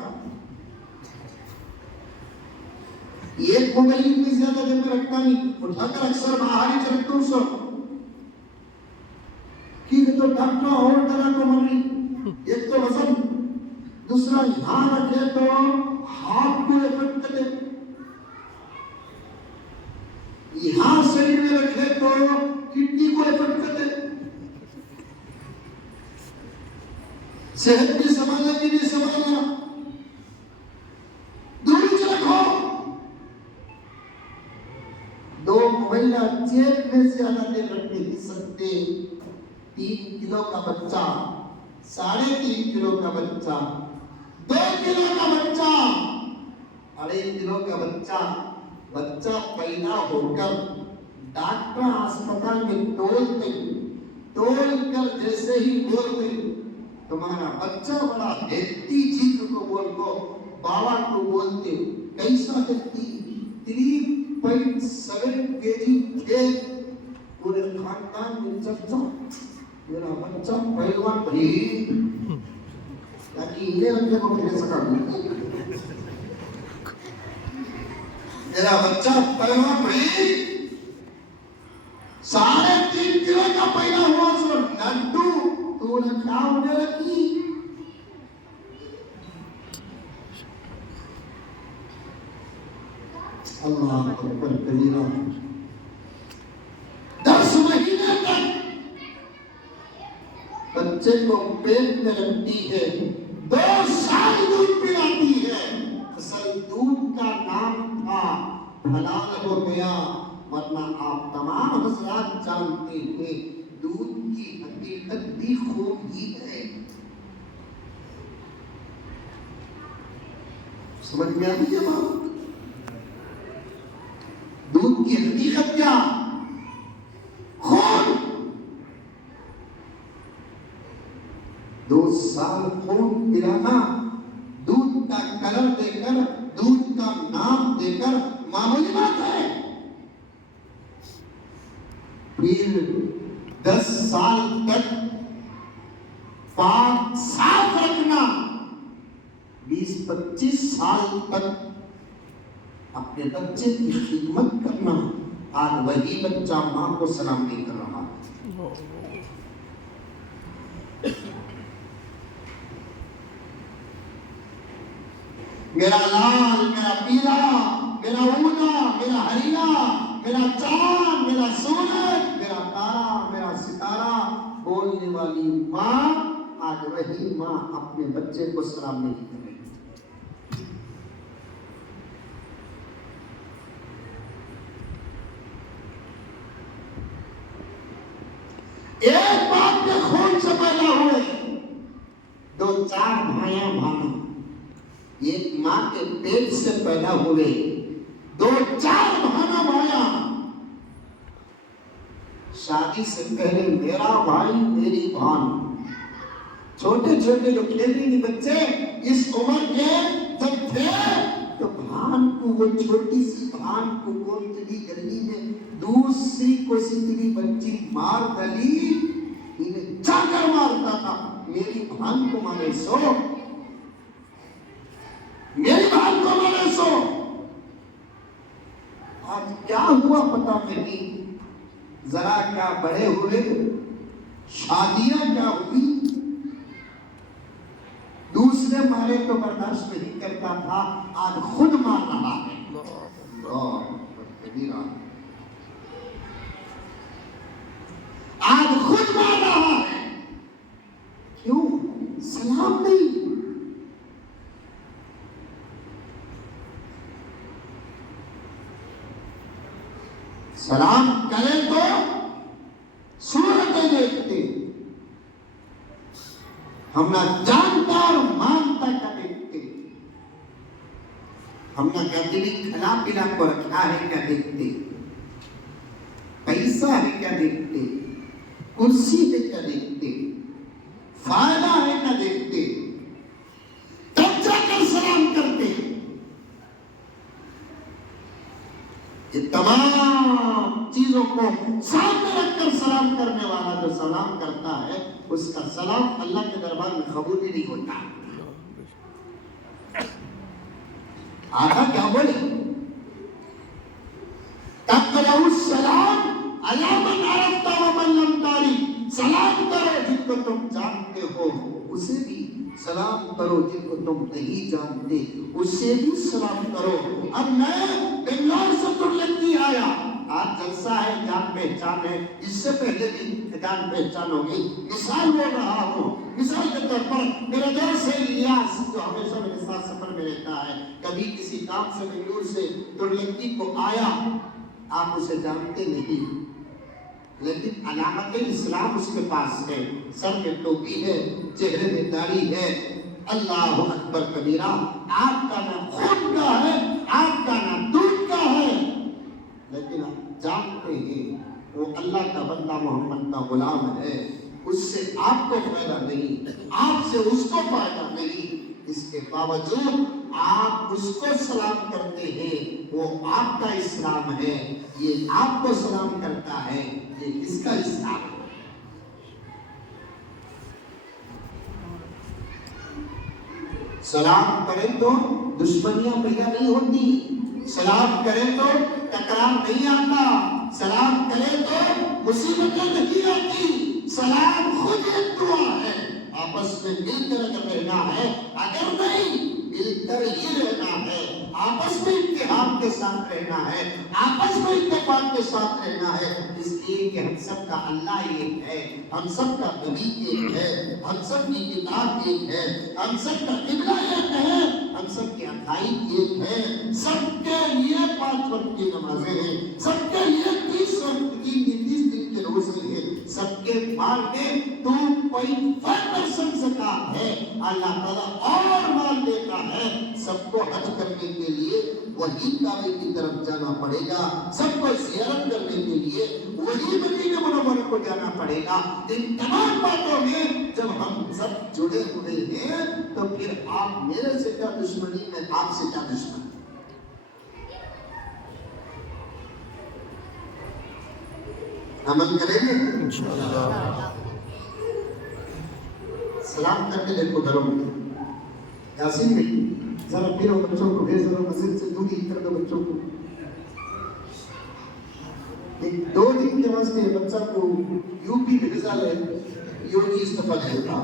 ایک موبائل اتنی زیادہ دیر میں رکھتا نہیں، اٹھا کر اکثر باہر ہی رکھتا ہوں. سب کی تو ڈاکٹر اور طرح کو مر رہی. ایک تو وزن، دوسرا یہاں رکھے تو ہاتھ کو افیکٹ کرے، یہاں شریر میں رکھے تو کڈنی کو افیکٹ کرے. صحت بھی سنبھالنا کہ نہیں سنبھالنا، دوری سے رکھو. 2 موبائل جیب میں زیادہ دیر رکھ نہیں سکتے. 3 کلو کا بچہ، 3.5 کلو کا بچہ، 2 کلو کا بچہ، 2.5 کلو کا بچہ پیدا ہو کر ڈاکٹر ہسپتال میں تول کر جیسے ہی بولتے تمہارا بچہ بڑا ہیلتھی چیز کو بول کو بابا کو بولتے کیسا ہیلتھی 3.7 kg تھے. پورے خاندان میں چرچا میرا بچہ پہلوان بھائی تاکہ انہیں رکھنے کو پھر سکا. میرا بچہ پہلوان بھائی 3.5 کلو کا پیدا ہوا. سو لڈو تو نے کیا ہونے لگی. اللہ اکبر کبیرہ. 10 مہینے تک بچے کو پیٹ میں رکھتی ہے، 2 سال دودھ پلاتی ہے. اصل دودھ کا نام تھا حلال ہو گیا، ورنہ آپ تمام حضرات جانتے ہیں دودھ کی حقیقت بھی خون ہی ہے. سمجھ میں آتی ہے بات؟ دودھ کی حقیقت کیا؟ خون. 2 سال خون پلانا، دودھ کا کلر دے کر، دودھ کا نام دے کر معمولی بات ہے. پھر 10 سال تک پاک صاف رکھنا، 20-25 سال تک اپنے بچے کی خدمت کرنا. آج وہی بچہ ماں کو سلام نہیں کر رہا. میرا لال، میرا پیلا، میرا اونا، میرا ہریلا، میرا چاند، میرا سورج، میرا تارا، میرا ستارہ بولنے والی ماں آج وہی ماں اپنے بچے کو سلام نہیں کر رہی. ایک باپ کے خون سے پیدا ہوئے 2-4 بھائیاں بھانا. ایک ماں کے پیٹ سے پیدا ہوئے 2-4 بھانا بھائیاں. شادی سے پہلے میرا بھائی میری بہن، چھوٹے چھوٹے جو کھیلنے کے بچے اس عمر کے جب تھے تو بہن کو، وہ چھوٹی سی بہن کو کون چلی گلی میں دوسری کوئی بھی بچی مار ڈلی، انہیں جا کر مارتا تھا. میری بہن کو مارے سو، میری بہن کو مارے سو. آج کیا ہوا پتا نہیں. ذرا کیا بڑے ہوئے، شادیاں کیا ہوئی. دوسرے مارے تو برداشت نہیں کرتا تھا، آج خود مار رہا ہے. آج خود مار رہا ہے. کیوں؟ سلام نہیں. سلام کرے تو صورتیں دیکھتے، ہم نہ جانتا اور مانتا کا دیکھتے، ہم نہ کہتے بھی کھلا پلا کو رکھا ہے کیا دیکھتے، پیسہ ہے کیا دیکھتے، کرسی ہے کیا دیکھتے، فائدہ ہے کیا دیکھتے، تب جا کر سلام کرتے۔ یہ تمام چیزوں کو سامنے رکھ کر سلام کرنے والا جو سلام کرتا ہے اس کا سلام اللہ کے دربار میں قبول ہی نہیں ہوتا۔ آقا کیا بولے؟ تقرأ السلام علی من عرفت ومن لم تعرف، سلام کرو جن کو تم جانتے ہو اسے بھی سلام کرو، جن کو تم نہیں جانتے اس سے بھی سلام کرو۔ اب میں بنگلور سے ترلکی آیا، آج جلسہ ہے، جان پہچان ہے، اس سے پہلے بھی جان پہچان ہوگی، مثال بول رہا ہوں۔ مثال کے طور پر میرے دوست ہے الیاس جو ہمیشہ میرے ساتھ سفر میں رہتا ہے، کبھی کسی کام سے بنگلور سے ترلکی کو آیا، آپ اسے جانتے نہیں لیکن علامت اسلام اس کے پاس ہے، سر میں ٹوپی ہے، چہرے میں داڑھی ہے، اللہ اکبر کبیرہ، آپ کا نہ خون کا ہے، آپ کا نہ دودھ کا ہے، لیکن آپ جانتے ہیں وہ اللہ کا بندہ محمد کا غلام ہے، اس سے آپ کو فائدہ نہیں، آپ سے اس کو فائدہ نہیں، اس کے باوجود آپ اس کو سلام کرتے ہیں، وہ آپ کا اسلام ہے، یہ آپ کو سلام کرتا ہے، یہ کس کا اسلام ہے؟ سلام کریں تو دشمنیاں پیدا نہیں ہوتی، سلام کریں تو ٹکراؤ نہیں آتا، سلام کریں تو مصیبتیں نہیں آتی، سلام خود ایک دعا ہے، آپس میں مل کر اگر رہنا ہے، اگر نہیں مل کر ہی رہنا ہے، آپس میں اتحاد کے ساتھ رہنا ہے، آپس میں اتفاق کے ساتھ رہنا ہے، اس لیے کہ ہم سب کا اللہ ایک ہے، ہم سب کا نبی ایک ہے، ہم سب کی کتاب ایک ہے، ہم سب کا قبلہ ایک ہے، ہم سب کے عقائد ایک ہے، سب کے لیے 5 وقت کی نمازیں ہیں، سب کے لیے 30 دن کے روزے ہیں، سب کے مال میں 2.5% زکات ہے، اللہ تعالیٰ اور مال دیتا ہے، سب کو حج کرنے کے لیے وہی کعبے کی طرف جانا پڑے گا، سب کو زیارت کرنے کے لیے وہی مدینہ منورہ کو جانا پڑے گا۔ ان تمام باتوں میں جب ہم سب جڑے ہوئے ہیں تو پھر آپ میرے سے کیا دشمنی، میں آپ سے کیا دشمنی؟ عمل کریں گے انشاءاللہ۔ سلام کر کے دیکھو گھروں میں، یاسین بھائی ذرا پھر بچوں کو بھیج دو، مسجد سے دوری کر دو بچوں کو، 2 دن کے واسطے بچہ کو یو پی بھیجا لے، یوگی استعفیٰ دیتا،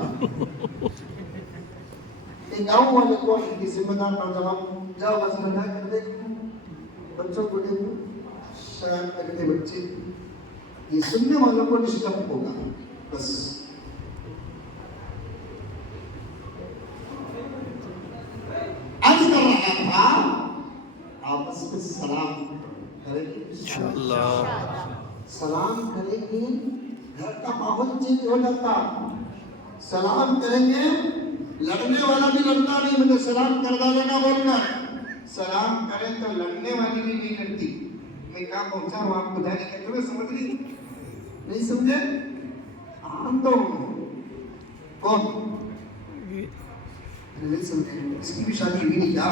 ایک گاؤں والے کو ان کی ذمہ دار نوجوان جاؤ بس ادا کر دے، بچوں کو دیکھو شرارت کرتے بچے، یہ سننے والوں کو ڈسٹرب ہوگا، بس عرض کر رہا تھا آپس میں سلام کریں گے انشاءاللہ، سلام کریں گے گھر کا ماحول چینج ہو جاتا، سلام کریں گے لڑنے والا بھی لڑتا نہیں، مجھے سلام کر ڈالے گا بول کر، سلام کریں تو لڑنے والی بھی نہیں لڑتی۔ میں کہاں پہنچا ہوں آپ کو جانے کے تمہیں سمجھ لی نہیں سمجھے؟ ہم تو کون نہیں سمجھے، اس کی بھی شادی ہوئی نہیں کیا؟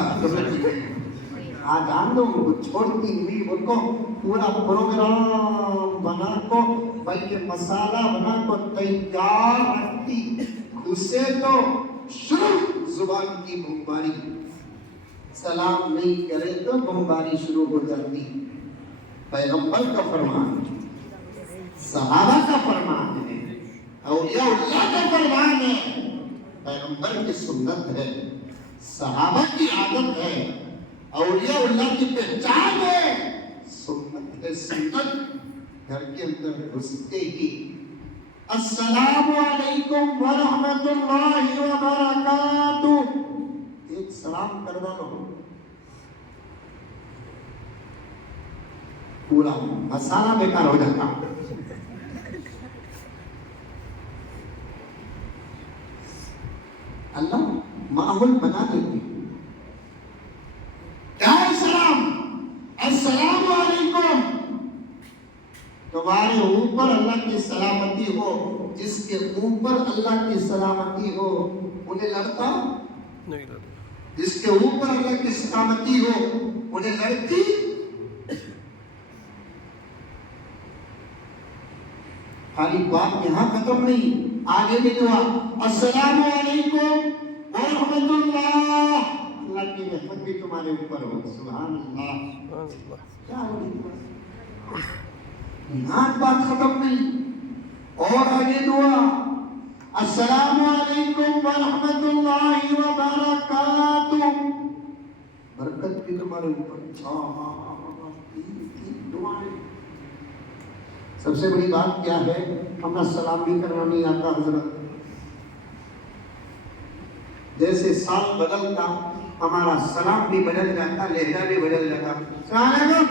آج آن دو چھوڑتی ہوئی ان کو پورا پروگرام بنا کو بلکہ مسالہ بنا کو تیار رکھتی، اسے تو شروع زبان کی بمباری، سلام نہیں کرے تو بمباری شروع ہو جاتی۔ پیغمبر کا فرمان، صحابہ کا فرمان ہے، اولیاء اللہ کا فرمان ہے، پیغمبر کی سنت ہے، صحابہ کی عادت ہے، اولیاء اللہ کی پہچان ہے، سنت ہے، سنت گھر کے اندر گھستے ہی السلام علیکم ورحمۃ اللہ وبرکاتہ ایک سلام کر دو، پورا مسالہ بیکار ہو جاتا. اللہ ماحول بنا دیتے. کیا ہے سلام؟ السلام علیکم. تمہارے اوپر اللہ کی سلامتی ہو. جس کے اوپر اللہ کی سلامتی ہو انہیں لڑتا نہیں لڑتا. جس کے اوپر اللہ کی سلامتی ہو انہیں لڑتی. خالی بات یہاں ختم نہیں, آگے بھی دعا. السلام علیکم ورحمۃ اللہ. اللہ کی رحمت بھی تمہارے اوپر ہو. سبحان اللہ. کیا ہو یہاں بات ختم نہیں, اور آگے دعا. السلام علیکم ورحمۃ اللہ وبرکاتہ. برکت بھی تمہارے اوپر. سب سے بڑی بات کیا ہے؟ ہمیں سلام بھی کرنا نہیں آتا حضرت. جیسے سال بدلتا ہمارا سلام بھی بدل جاتا, لہجہ بھی بدل جاتا. السلام علیکم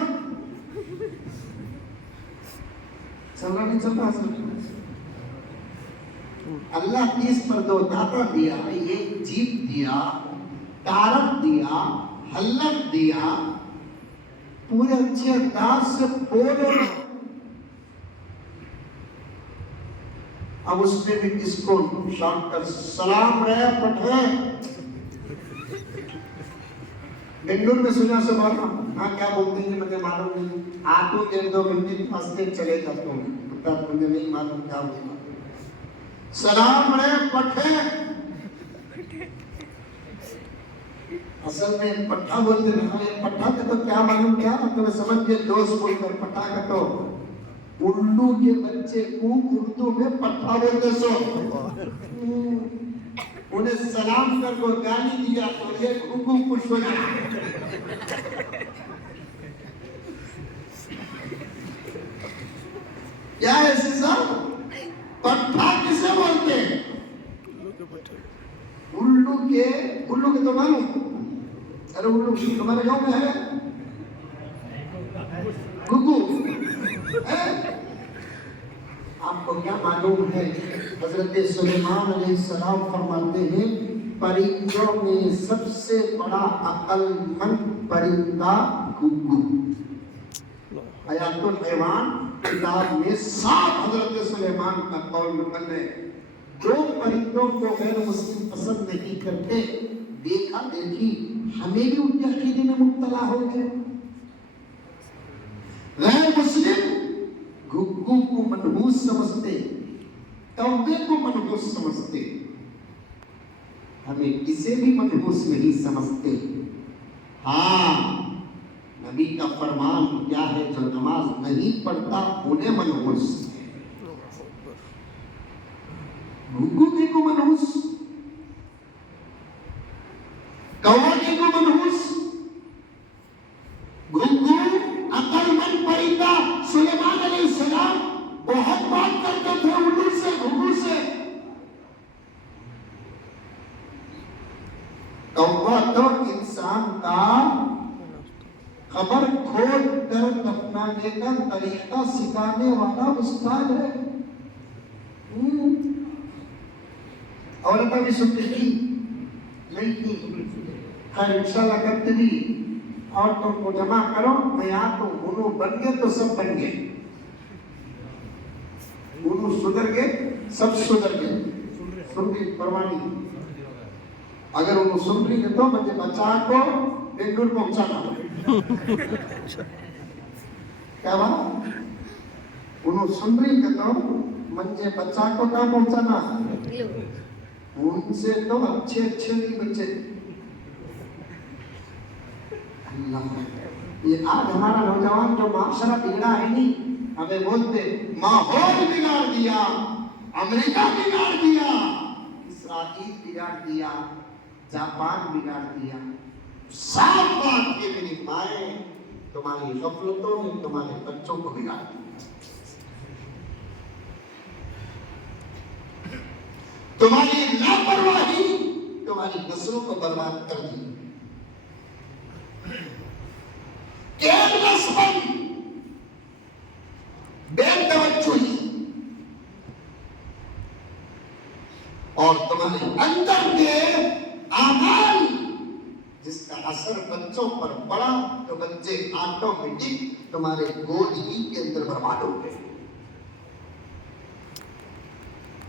چلنا نہیں چلتا حضرت. اللہ کی اس پر دو داتا دیا, ایک جیب دیا, تارک دیا, حلق دیا, پورے اچھے انداز سے بولو. اب اس میں بھی کس کو شارٹ کر سلام رہے پٹھے. بنگلور میں سنا سے بات ہاں کیا بولتے ہیں مجھے معلوم نہیں. آٹو دے دو منٹ فاستے چلے جاتا ہوں, مجھے نہیں معلوم کیا بولنا. سلام رہے پٹھے. اصل میں پٹھا بولتے ہیں. پٹھا کا تو کیا معلوم کیا تمہیں سمجھ کے دوست بول کر. پٹھا کا تو اردو کے بچے کو اردو میں پٹھا بولتے. سو انہیں سلام کر کو گالی دیا تو یہ گھگو خوش ہو جائے. کیا ہے صاحب پٹھا کسے بولتے ہیں؟ الو کے تو معلوم. ارے الو تمہارے گاؤں میں ہے گھگو. آپ کو کیا معلوم ہے؟ حضرت سلیمان علیہ السلام فرماتے ہیں پرندوں میں سب سے بڑا عقل مند پرندہ گھگو. حیات الحیوان کتاب میں صاف حضرت سلیمان کا قول نقل ہے. جو پرندوں کو غیر مسلم پسند نہیں کرتے, دیکھا دیکھی ہمیں بھی ان کے عقیدے میں مبتلا ہو گئے. غیر مسلم گھگو کو منحوس سمجھتے, کوے کو منحوس سمجھتے, ہمیں کسے بھی منحوس نہیں سمجھتے. ہاں نبی کا فرمان کیا ہے؟ جو نماز نہیں پڑھتا انہیں منحوس. گھگو کے کو منحوس, کوا کے کو منحوس. گھگو عقل مند پرندہ. سلیمان علیہ السلام بہت بات کرتے تھے اردو سے, گھگو سے. کوا تو انسان کا خبر کھول کر دفنانے کا طریقہ سکھانے والا استاد ہے. عورتیں بھی سنتی تھی نہیں تھی. خیر انشاءاللہ کرتے بھی. اور تم کو جمع کرو, میں آتا ہوں. انہوں بن گئے تو سب بن گئے, انہوں سدھر گئے سب سدھر گئے. سن لی پروانی. اگر انہوں سن لی تو مجھے بچا کو بنگلور پہنچانا. کیا بات؟ انہوں سن لی تو مجھے بچا کو کہاں پہنچانا. ان سے تو اچھے نہیں بچے. یہ آج ہمارا نوجوان جو معاشرہ بگڑا ہے نہیں, ہمیں بولتے ماحول بگاڑ دیا, امریکہ بگاڑ دیا, اسرائیل بگاڑ دیا, جاپان بگاڑ دیا. صاف بات یہ میری مائیں تمہاری غفلتوں نے تمہارے بچوں کو بگاڑ دیا. تمہاری لاپرواہی تمہاری نسلوں کو برباد کر دی. تو بچے آٹومیٹک تمہارے گود ہی کے اندر برباد ہو گئے.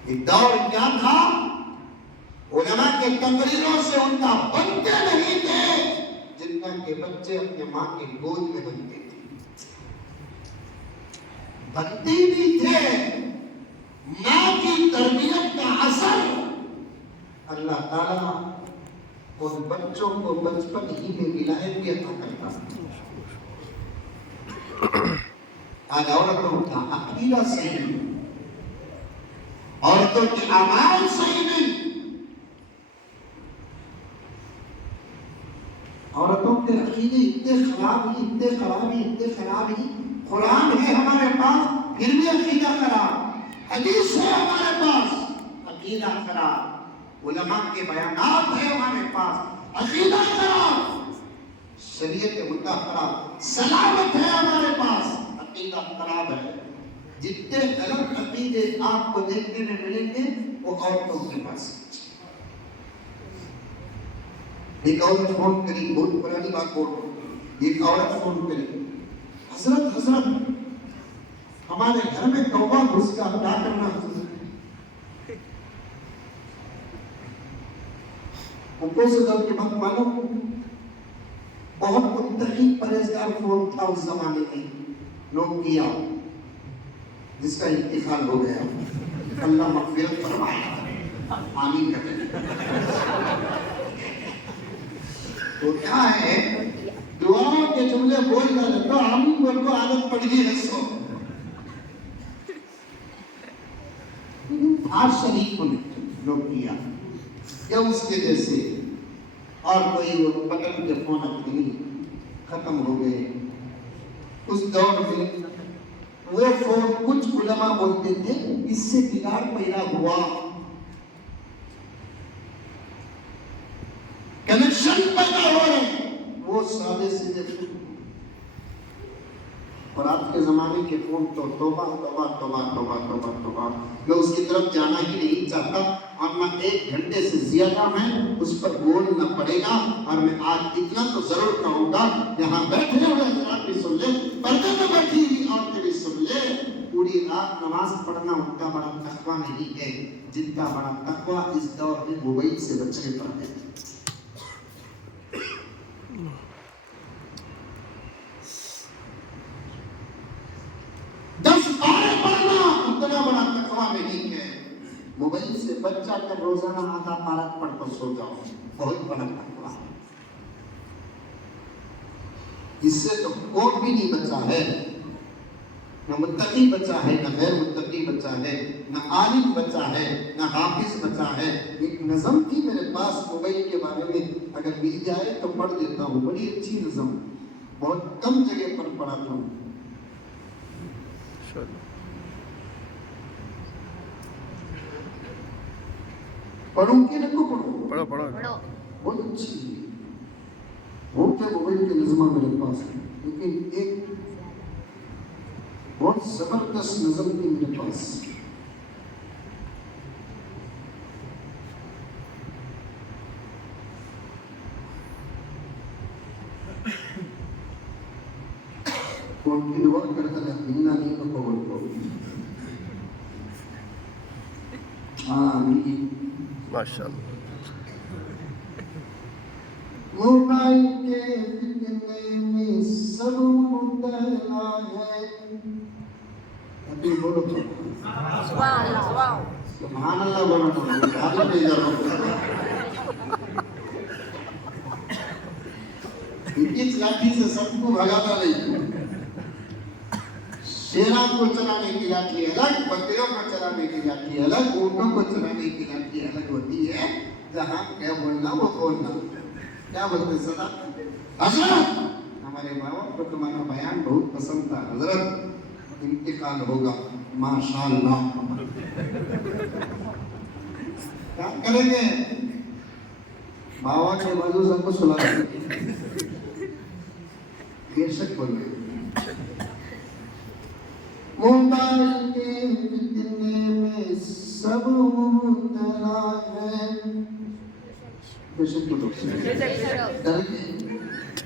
ایک دور کیا تھا، علماء کے تقریروں سے ان کا بنتے نہیں تھے جتنا کہ بچے اپنے ماں کے گود میں بنتے تھے. بنتے بھی تھے، ماں کی تربیت کا اثر اللہ تعالیٰ ان بچوں کو بچپن ہی میں ولایت بھی عطا کرتا ہے. آج عورتوں کا عقیدہ صحیح نہیں، عورتوں کے اعمال صحیح نہیں، عورتوں کے عقیدے اتنے خراب ہی اتنے خراب ہی اتنے خراب ہی. قرآن ہے ہمارے پاس پھر بھی عقیدہ خراب، حدیث ہے ہمارے پاس عقیدہ خراب، علماء کے بیانات ہے ہمارے پاس عقیدہ خراب، شریعت مدعا خراب، سلامت ہے ہمارے پاس عقیدہ خراب ہے. جتنے غلط عقیدے آپ کو دیکھنے میں ملیں گے وہ عورتوں کے پاس. ایک عورت فون کری، بہت پرانی بات بول رہا ہوں، ایک عورت فون کری، حضرت ہمارے گھر میں کوبا گھس کا کیا کرنا حضرت؟ ابو سے جب کی بات معلوم، بہت متقی پرہیزگار فون تھا اس زمانے میں، نوکیا، جس کا انتقال ہو گیا، اللہ مغفرت فرمائے، آمین کرتے. تو کیا ہے، دعاؤں کے جملے بول نہ لگو، آمین بول کو عادت پڑ گئی ہے سو. آج شریف ہونے نوکیا یا اس کے جیسے اور کوئی وہ بٹن کے فون اپنی ختم ہو گئے. اس دور میں وہ فون کچھ علماء بولتے تھے اس سے بگاڑ پیدا ہوا، کنیکشن پیدا ہو رہے، وہ سادے سیدھے فون. اور آج کے زمانے کے فون تو توبہ توبہ توبہ توبہ توبہ توبہ، میں اس کی طرف جانا ہی نہیں چاہتا. اور میں 1 گھنٹے سے زیادہ میں اس پر بولنا پڑے گا. اور میں آج اتنا تو ضرور کہوں گا، یہاں بیٹھے ہوئے حضرات بھی سن لیں، پردے میں بیٹھی ہوئی عورتیں بھی سن لیں، پوری رات نماز پڑھنا ان کا بڑا تقویٰ نہیں ہے، جن کا بڑا تقویٰ اس دور میں موبائل سے بچنے پر ہے. اتنا بڑا تقویٰ نہیں ہے. موبائل سے بچہ کر روزانہ آدھا پارا پڑھ کر سو جاؤ، بہت بڑا تقویٰ ہے. اس سے تو کوئی بھی نہیں بچا ہے، نہ متقی بچا ہے، نہ غیر متقی بچا ہے، نہ عالم بچا ہے، نہ حافظ بچا ہے. ایک نظم تھی میرے پاس موبائل کے بارے میں، اگر مل جائے تو پڑھ دیتا ہوں. بڑی اچھی نظم، بہت کم جگہ پر پڑھاتا ہوں. پڑھوں کہ نہ کو پڑھو؟ پڑھو. بہت اچھی بہت ہے موبائل کے نظمہ میرے پاس، لیکن ایک بہت زبردست نظم تھی میرے پاس. کون کی دعا کرتا ہے ملنا نہیں تو قبول کرو. آمین. ماشاءاللہ. موبائل کے فتنے میں سب مبتلا ہے. ابھی بولو سبحان اللہ، سبحان اللہ بولو تو حاضر نہیں جا رہا. اس لاٹھی سے سب کو بھگاتا نہیں. شیران کو چلانے کی لاٹھی الگ، بکریوں کو چلانے کی لاٹھی الگ، اونٹوں کو چلانے کی لاٹھی الگ ہوتی ہے. جہاں کیا بولنا وہ بولنا. کیا بولتے صدا حضرت، ہمارے ماں باپ کو تمہارا بیان بہت پسند تھا حضرت، انتقال ہوگا ماشاءاللہ. کیا کریں گے؟ باوا کے بازو سب کو سلا دیں. بے شک بولے موبائل کے فتنے میں سب مبتلا ہے. بے شک بولو. ڈر گئے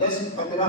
10-15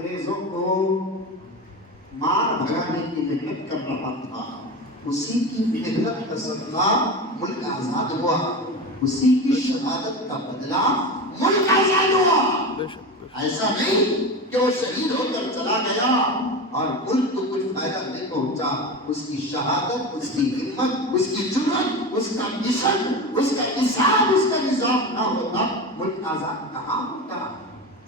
انگریزوں کو مار بھگانے کی محنت کر رہا تھا، اسی کی محنت کا صدقہ ملک آزاد ہوا، اسی کی شہادت کا بدلہ ملک آزاد ہوا۔ ایسا نہیں کہ وہ شہید ہو کر چلا گیا اور ملک کو کچھ فائدہ نہیں پہنچا، اس کی شہادت، اس کی ہمت، اس کی جرأت، اس کا مشن، اس کا نصاب، اس کا نظام نہ ہوتا ملک آزاد کہاں ہوتا۔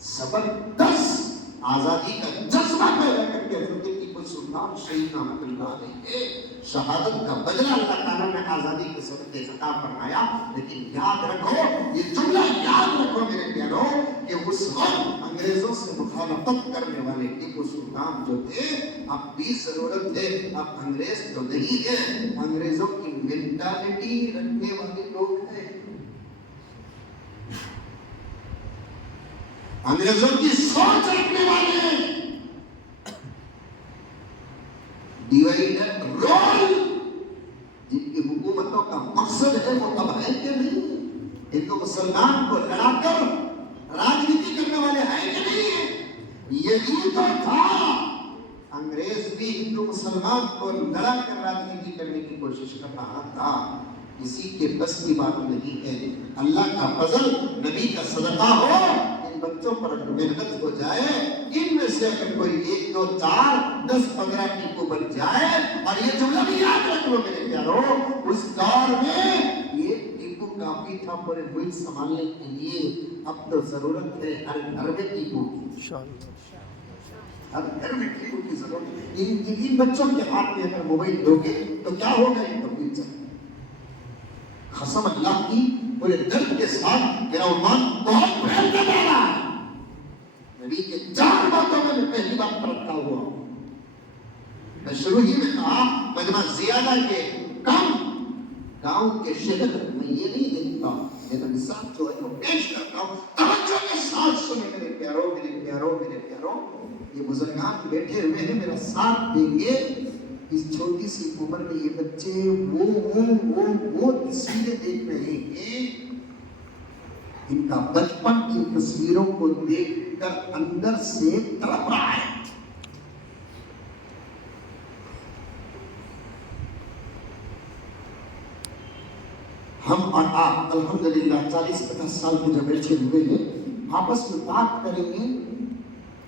زبردست آزادی کا جذبہ پیدا کر کے حضرت ٹیپو سلطان شہید رحمۃ اللہ علیہ شہادت کا بدلہ اللہ تعالیٰ نے آزادی کے صدقے عطا فرمایا۔ لیکن یاد رکھو، یہ جملہ یاد رکھو میرے پیارو، کہ اس وقت انگریزوں سے مخالفت کرنے والے ٹیپو سلطان جو تھے، اب بھی ضرورت ہے، اب انگریز تو نہیں ہے، انگریزوں کی مینٹالٹی رکھنے والے لوگ ہیں، انگریزوں کی سوچ رکھنے والے، ڈیوائڈ اینڈ رول، جن کی حکومتوں کا مقصد ہے وہ اب ہے کہ نہیں، ہندو مسلمان کو لڑا کر راجنیتی کرنے والے ہیں کہ نہیں ہے، یہی تو تھا۔ انگریز بھی ہندو مسلمان کو لڑا کر راجنیتی کرنے کی کوشش کر رہا تھا، کسی کے بس کی بات نہیں ہے۔ اللہ کا فضل، نبی کا صدقہ ہو، بچوں پر محنت ہو جائے، ان میں سے اگر کوئی 1 2 4 10 15 ٹیپو بن جائے، اور یہ جملہ بھی یاد رکھ لو میرے پیارو، اس دور میں یہ ٹیپو کافی تھا پورے ملک سنبھالنے کے لیے۔ اب تو ضرورت ہے ہر گھر میں ٹیپو کی، ہر گھر میں ٹیپو کی ضرورت ہے۔ ان بچوں کے ہاتھ میں اگر موبائل دو گے تو کیا ہوگا، ان کو مل جائے۔ قسم اللہ کی بڑے درد کے ساتھ میرا عنوان بہت پھیل کے جا رہا ہے، نبی کے 4 باتوں میں پہلی بات پر رکھا ہوا ہوں۔ میں شروع ہی میں کہا مجمع زیادہ کے کم، گاؤں کے شہر میں یہ نہیں دیکھتا، میرا مثال جو ہے وہ پیش کرتا ہوں، توجہ کے ساتھ سنیں میرے پیارو، میرے پیارو، میرے پیارو۔ یہ بزرگان بیٹھے ہوئے ہیں، میرا ساتھ دیں گے۔ اس چھوٹی سی عمر میں یہ بچے وہ تصویریں دیکھ رہے ہیں، ان کا بچپن کی تصویروں کو دیکھ کر اندر سے تڑپ رہا ہے۔ ہم اور آپ الحمدللہ 40-50 سال کے جو بیٹھے ہوئے ہیں، آپس میں بات کریں گے۔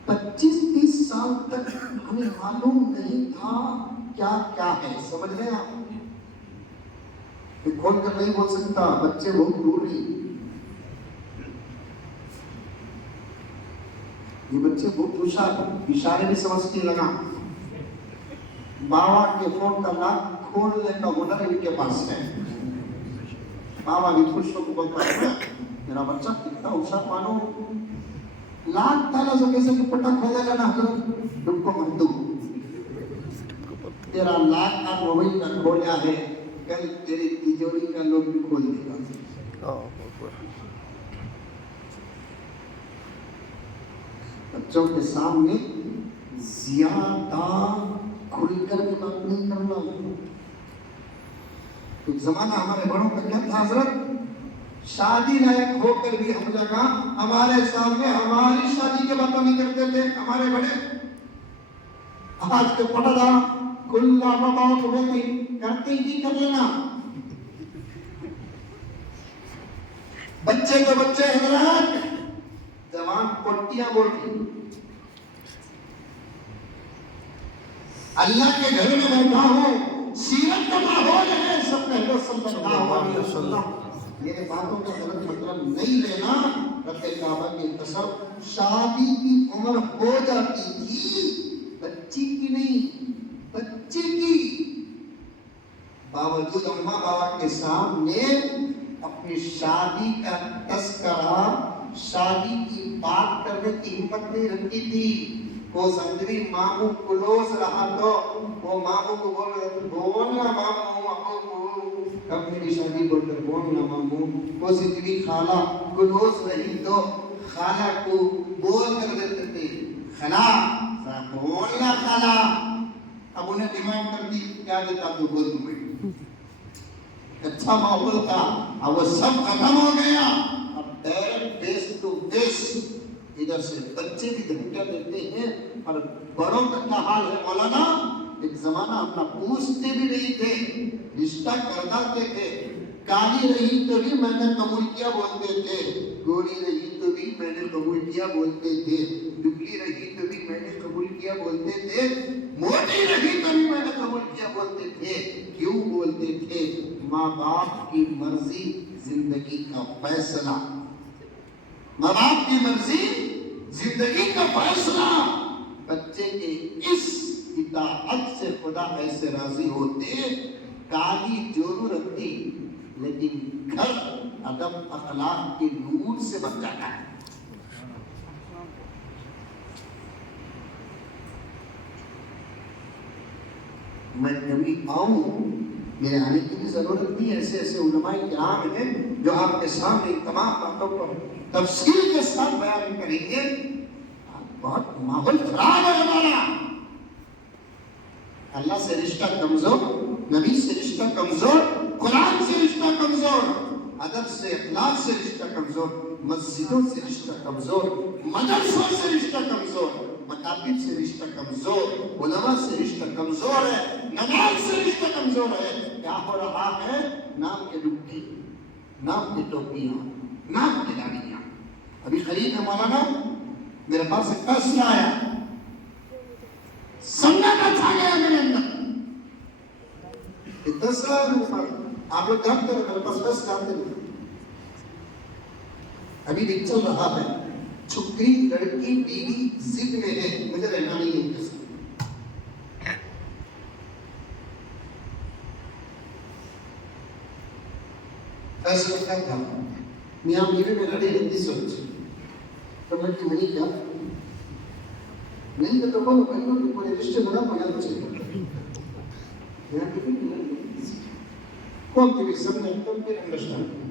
25-30 سال تک ہمیں معلوم نہیں تھا کیا کیا ہے، سمجھ رہے ہیں آپ؟ کھول کر نہیں بول سکتا، بچے بہت دور ہیں، یہ بچے بہت ہوشیار، اشارے بھی سمجھنے لگا، بابا کے فون کا لاک کھولنے کا ہنر ان کے پاس ہے۔ بابا بھی خوش ہو کے بولتا ہے میرا بچہ کتنا ہوشیار، مانو لاکھ تالا سے کیسے کہ پٹا کھولے گا نا حضرت، ڈب کو مت دو، تیرا لاکھ کا موبائل کا کھولا ہے، کل تیری تجوری کا لوگ بھی کھول دے گا۔ بچوں کے سامنے زیادہ کھل کر کے بات نہیں کرنا۔ ایک زمانہ ہمارے بڑوں کا کیا تھا حضرت، شادی لائق ہو کر بھی ہم لگا ہمارے سامنے ہماری شادی کی باتیں نہیں کرتے تھے ہمارے بڑے۔ آج کے پڑھا کلا بابا کو بولتے کرتے ہی کر لینا، بچے تو بچے حضرت، جوان پٹیاں بولتی، اللہ کے گھر میں بیٹھا ہوں، سیرت کا ماحول ہے، سب پہلے صلی اللہ علیہ وسلم، میرے باتوں کا غلط مطلب نہیں لینا۔ رب کعبہ کی قسم، شادی کی عمر ہو جاتی تھی، بچی کی نہیں، بچے کی، باوجود اماں بابا کے سامنے اپنی شادی کا تذکرہ، شادی کی بات کرنے کی ہمت نہیں رکھتی تھی۔ وہ زندگی ماموں کلوز رہا تو وہ ماموں کو بولنا ماموں، کب میری شادی بول کر بولنا ماموں۔ وہ زندگی خالہ کلوز رہی تو خالہ کو بول کر دیتے تھے خالہ بولنا خالہ، اب انہیں ڈیمانڈ کر دی کیا دیتا تو بول دوں۔ اچھا ماحول تھا، اب وہ سب ختم ہو گیا، اب ڈائریکٹ فیس ٹو فیس، ادھر وجہ سے بچے بھی دھمکیاں دیتے ہیں اور بڑوں کا کیا حال ہے مولانا؟ ایک زمانہ اپنا پوچھتے بھی نہیں تھے، رشتہ کر ڈالتے تھے، کالی رہی تو بھی میں نے قبول کیا بولتے تھے، گوری رہی تو بھی میں نے قبول کیا بولتے تھے، دبلی رہی تو بھی میں نے قبول کیا بولتے تھے، موٹی رہی تو بھی میں نے قبول کیا بولتے تھے۔ کیوں بولتے تھے؟ ماں باپ کی مرضی زندگی کا فیصلہ، ماں باپ کی مرضی زندگی کا فیصلہ۔ بچے کے اس اطاعت سے خدا ایسے راضی ہوتے، کالی جورو رکھتی لیکن گھر ادب اخلاق کے نور سے بن جاتا ہے۔ میں کبھی آؤں، میرے آنے کی بھی ضرورت نہیں ہے، ایسے ایسے علماء کرام ہیں جو آپ کے سامنے تمام باتوں کو تفصیل کے ساتھ بیان کریں گے۔ بہت ماحول خراب ہے ہمارا، اللہ سے رشتہ کمزور، نبی سے رشتہ کمزور، قرآن سے رشتہ کمزور، ادب سے اخلاق سے رشتہ کمزور، مسجدوں سے رشتہ کمزور، مدرسوں سے رشتہ کمزور، مکاتب سے رشتہ کمزور، علماء سے رشتہ کمزور ہے، نماز سے رشتہ کمزور ہے۔ کیا ہو رہا ہے؟ نام کے ڈبکی، نام کے ٹوپیاں، نام کے داڑیاں۔ ابھی قریب ہے مولانا، میرے پاس ایک فیصلہ آیا، سنت آ گیا میرے اندر، ایک فیصلہ ہے میرے پاس، آپ لوگ جانتے ہیں میرے پاس فیصلہ آتے نہیں، ابھی بھی چل رہا ہے۔ چھکری لڑکی بیوی ضد میں ہے، مجھے رہنا نہیں ہے کسی فیصلہ کیا تھا؟ میاں بیوی میں لڑے رہتی سوچ تو لڑکی منی کیا نہیں تو بولو بھائیوں کہ پورے رشتے بنا پڑا چاہیے کون کی بھی سمجھے تم پھر انڈرسٹینڈ۔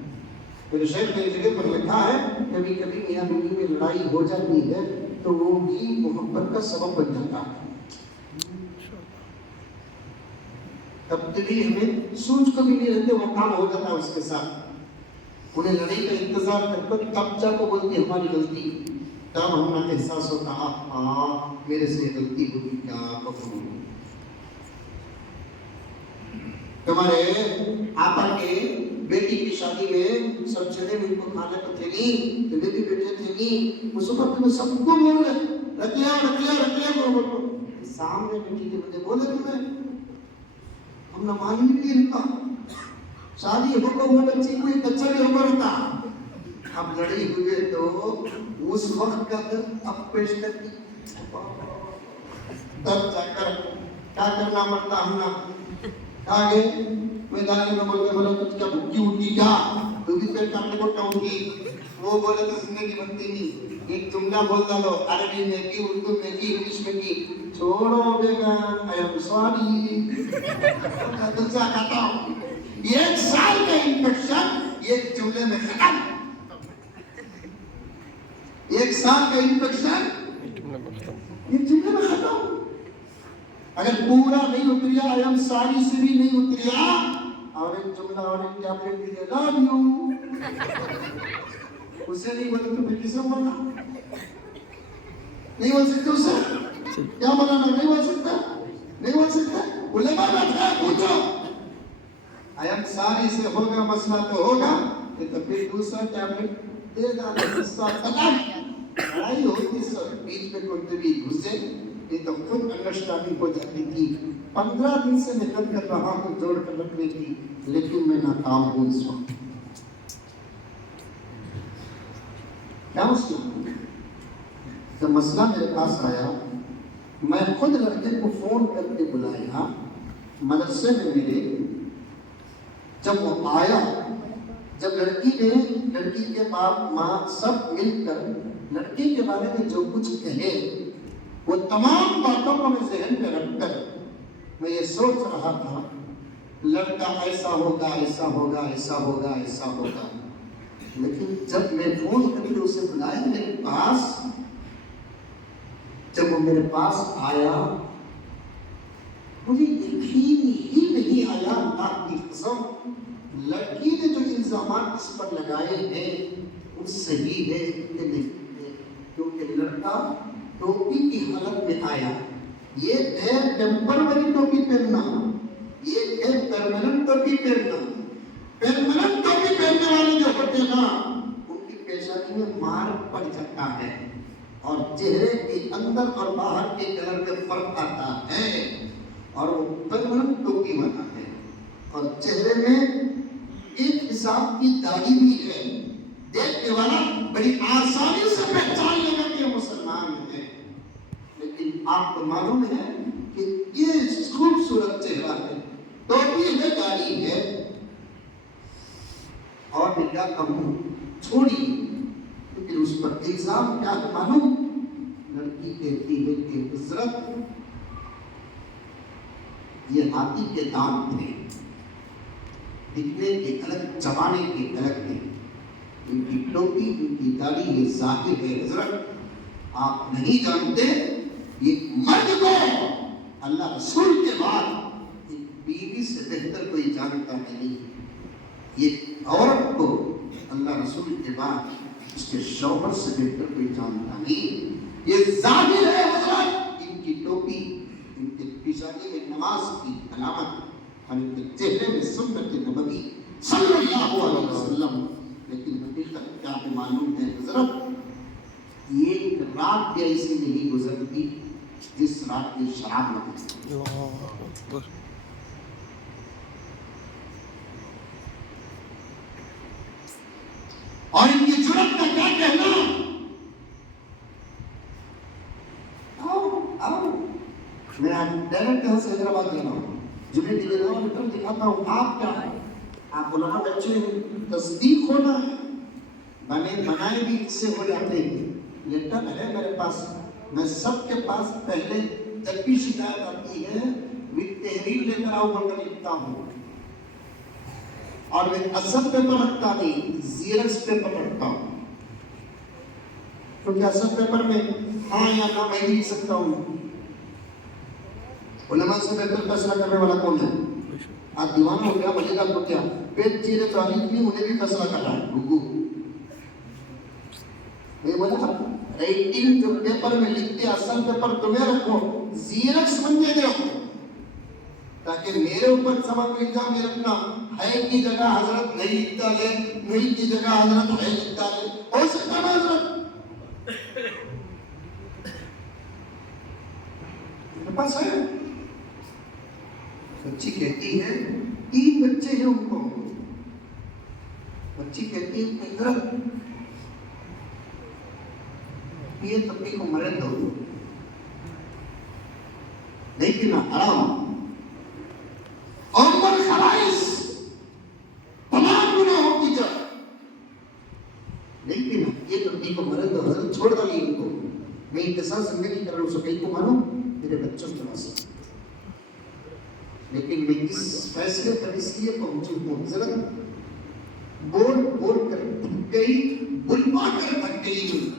میرے شیخ نے جگہ پر لکھا ہے کبھی کبھی میاں بیوی میں لڑائی ہو جاتی ہے تو وہ بھی محبت کا سبب بن جاتا ہے۔ تب بھی ہمیں سوچ کبھی نہیں رہتے، وہ کام ہو جاتا ہے اس کے ساتھ، انہیں لڑائی کا انتظار کر کر تب جا کو بولتی ہماری غلطی، تب ہمیں احساس ہوتا ہاں میرے سے غلطی ہوئی، کیا بخوں تمہارے آپا کے بیٹی کی شادی میں سب چلے ان کو کھانے کو تھے نہیں، تو بیٹی بیٹے تھے نہیں، اس وقت میں سب کو بول رہے رکھیا بولو سامنے بیٹی کے بندے بولے تمہیں ہم نہ معلوم نہیں رکھا، شادی ہو کو وہ بچی کوئی بچہ نہیں ہو رہتا، اب لڑی ہوئے تو اس وقت کا درد اب پیش کرتی، تب جا کر کیا کرنا پڑتا ہم نے آگے میدانی میں بولتے بولے تجھ کا بھوکی اٹھی کیا تو بھی پھر کام کو ٹاؤنگی، وہ بولے تو زندگی بنتی نہیں، ایک جملہ بولتا لو عربی میں کی، اردو میں کی، انگلش میں کی، چھوڑو بیگم I am sorry دل سے کہتا ہوں ایک سال کا انفیکشن ایک جملے میں ختم، ایک سال کا انفیکشن ایک جملے میں ختم۔ اگر پورا نہیں اتریا I am sorry سے بھی نہیں اتریا اور ایک جملہ اور ایک ٹیبلٹ بھی دے love you اسے نہیں بولے تو پھر کسے بولنا؟ نہیں بول سکتے اسے؟ کیا بولانا؟ نہیں بول سکتا؟ نہیں بول سکتا؟ علماء بیٹھا ہے پوچھو I am sorry سے ہوگا مسئلہ تو ہوگا، تو پھر دوسرا ٹیبلٹ دے دانا قصہ ختم، لڑائی ہوتی سر بیچ میں کوئی بھی گھسے یہ تو خود انڈرسٹینڈنگ ہو جاتی تھی۔ 15 دن سے محنت کر رہا ہوں جوڑ کر رکھنے کی، لیکن میں ناکام ہوں اس وقت۔ کیا مسئلہ؟ جب مسئلہ میرے پاس آیا میں خود لڑکے کو فون کر کے بلایا مدرسے میں میرے، جب وہ آیا، جب لڑکی نے لڑکی کے باپ ماں سب مل کر لڑکی کے بارے میں جو کچھ کہے وہ تمام باتوں کو میں ذہن میں رکھ کر میں یہ سوچ رہا تھا لڑکا ایسا ہوگا ایسا ہوگا ایسا ہوگا ایسا ہوگا، لیکن جب میں فون کر کے اسے بلایا میرے پاس، جب وہ میرے پاس آیا مجھے یقین ہی نہیں آیا، اللہ کی قسم لڑکی نے جو الزامات اس پر لگائے ہیں وہ صحیح ہے کہ نہیں ہے؟ کیونکہ لڑکا ٹوپی کی حالت میں آیا. یہ ہے ٹیمپرری ٹوپی پہننا, یہ ہے پرماننٹ ٹوپی پہننا. پرماننٹ ٹوپی پہننے والے جو ہوتے ہیں نا, ان کی پیشانی میں مار پڑ جاتا ہے اور چہرے کے اندر اور باہر کے کلر میں فرق آتا ہے, اور وہ پرماننٹ ٹوپی والا ہے. اور چہرے میں ایک حساب کی داڑھی بھی ہے, دیکھنے والا بڑی آسانی سے پہچان لے گا کہ یہ مسلمان ہے. لیکن آپ کو معلوم ہے کہ یہ خوبصورت چہرہ ہے, ٹوپی ہے, داڑھی ہے, اور میں کیا کہوں, چھوڑی. لیکن اس پر الزام کیا ہے معلوم؟ لڑکی کہتی ہے کہ حضرت یہ ہاتھی کے دانت تھے, دکھنے کے الگ, چبانے کے الگ تھے, ان کی ٹوپی, ان کی داڑھی, یہ ظاہر ہے. حضرت آپ نہیں جانتے, یہ مرد کو اللہ رسول کے بعد ایک بیوی سے بہتر کوئی جانتا نہیں. یہ عورت کو اللہ رسول کے بعد اس کے شوہر سے بہتر کوئی جانتا نہیں. یہ ظاہر ہے حضرت, ان کی ٹوپی, ان کے پیشانی میں نماز کی علامت, اور ان کے چہرے میں سنت نبوی صلی اللہ علیہ وسلم. لیکن حقیقت کیا ہے معلوم ہے حضرت, ایک رات بھی ایسی نہیں گزرتی جس رات کی شراب نہ پی. اور ان کی جرات کا کیا کہنا, میں ڈائریکٹ یہاں سے حیدرآباد جا رہا ہوں, جمعے کے لیے لیٹر دکھاتا ہوں, آپ کیا ہے, آپ علماء بچے تصدیق ہونا ہے, بنائے بھی اس سے ہو جاتے ہیں. لیٹر ہے میرے پاس, میں سب کے پاس پہلے جب بھی شکایت آتی ہے میں تحریر لے کر آؤ بول کر لکھتا ہوں, اور میں اصل پیپر رکھتا نہیں, زیرکس پیپر رکھتا ہوں, کیونکہ اصل پیپر میں ہاں یا نہ میں بھی لکھ سکتا ہوں. علماء سے بہتر فیصلہ کرنے والا کون ہے؟ آپ دیوانہ ہو گیا, بلے گا تو کیا, پیٹ چیرے تعلیم بھی انہیں بھی فیصلہ کر رہا ہے. رکو, میں بولا رائٹنگ جو پیپر میں لکھتے اصل پیپر تمہیں رکھو, زیرکس منجے دے ہو, تاکہ میرے اوپر سبق الزام یہ رکھنا ہے کی جگہ حضرت نہیں لکھتا لے, نہیں کی جگہ حضرت ہے لکھتا لے. ہو سکتا نا حضرت؟ میرے پاس ہے. بچی کہتی ہے, 3 بچے ہیں ان کو, بچی کہتی ہے کہ حضرت یہ تبھی کو مرے دو, نہیں پینا حرام, اور خبائث تمام گناہوں کی جڑ, نہیں پینا, یہ تبھی کو مرے دو. حضرت چھوڑ ڈالی ان کو, میں ان کے ساتھ زندگی کر رہا ہوں, سو کہیں کو مانو میرے بچوں کی واسطے. لیکن میں اس فیصلے پر اس لیے پہنچی ہوں حضرت, بول کر تھک گئی, بلوا کر تھک گئی.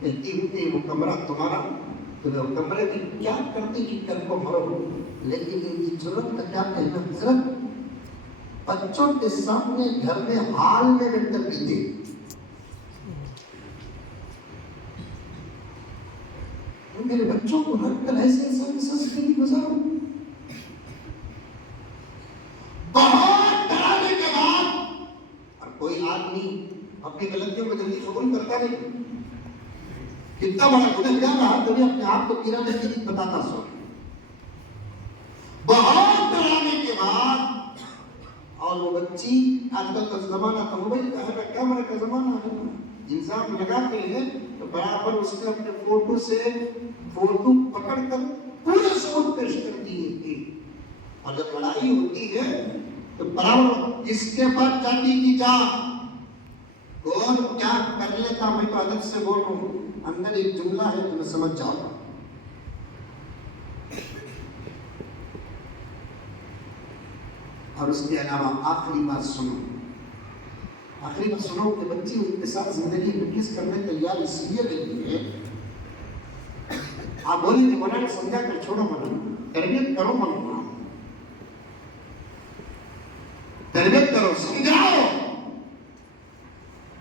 کہتی ہوں کہ وہ کمرہ تمہارا, تو وہ کمرے میں کیا کرتے کہ کل کو مرو. لیکن ان کی ضرورت کا کیا کہنا حضرت, بچوں کے سامنے گھر میں حال میں بیٹھ کر پیتے. میرے بچوں کو رکھ کر ایسے انسان کے ساتھ زندگی گزارو. بہت ڈرانے کے بعد, اور کوئی آدمی اپنی غلطیوں کو جلدی قبول کرتا نہیں. کتنا بڑا گنہگار رہا تبھی اپنے آپ کو گرانے کی نہیں بتاتا. سو بہت ڈرانے کے بعد, اور وہ بچی, آج کل کا زمانہ تو موبائل کا ہے, کیمرے کا زمانہ ہے, الزام لگاتے ہیں تو برابر اس نے اپنے فوٹو سے فوٹو پکڑ کر پورے ثبوت پیش کر دیے. اور جب لڑائی ہوتی ہے تو برابر اس کے بعد جاتی کی جا کون کیا کر لیتا, میں تو ادب سے بول رہا ہوں, اندر ایک جملہ ہے تمہیں سمجھ جاؤ. اور اس کے علاوہ آخری بات سنو, آخری بات سنو کہ بچی ان کے ساتھ زندگی مکس کرنے تیار اس لیے رہتی ہے. آپ بولیں کہ مولانا سمجھا کر چھوڑو, مولانا تربیت کرو, مولانا تربیت کرو, سمجھاؤ.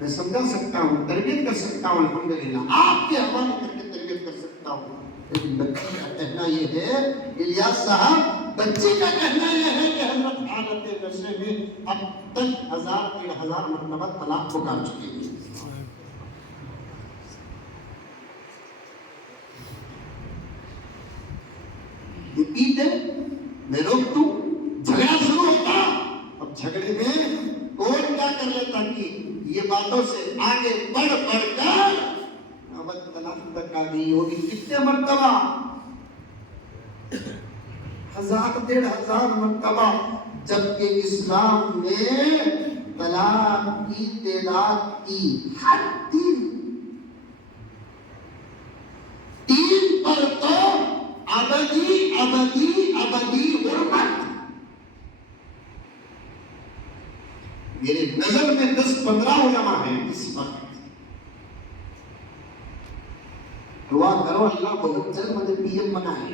میں سمجھا سکتا ہوں، تربیت کر سکتا ہوں، الحمدللہ آپ کے حوالے کر کے تربیت کر سکتا ہوں، لیکن بچی کا کہنا یہ ہے، الیاس صاحب بچی کا کہنا یہ ہے کہ حضرت حالت نشے میں اب تک 1000 مرتبہ طلاق پکار چکے ہیں۔ یہ پیتے میں روک دوں، جھگڑا شروع ہوتا، اب جھگڑے میں کون کیا کر لیتا کہ یہ باتوں سے آگے بڑھ کر اب طلاق تک آ گئی ہوگی۔ کتنے مرتبہ؟ 1000-1500 مرتبہ، جبکہ اسلام میں طلاق کی تعداد کی حد 3 پر تو ابدی حرمت۔ میرے نظر میں 10-15 علماء ہیں اس وقت، دعا کرو اللہ بہت جلد مجھے پی ایم بنائے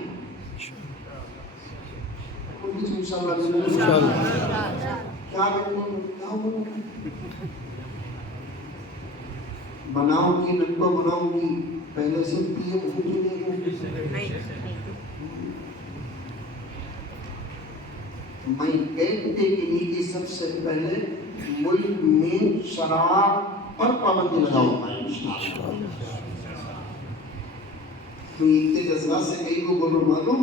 بناؤں گی، نٹو بناؤں گی، پہلے سے پی ایم ہو چکے ہیں۔ میں کہتے کے لیے سب سے پہلے ملک میں شراب پر پابندی لگاؤں گا انشاءاللہ۔ تو اتنے جذبات سے کئی کو بولو معلوم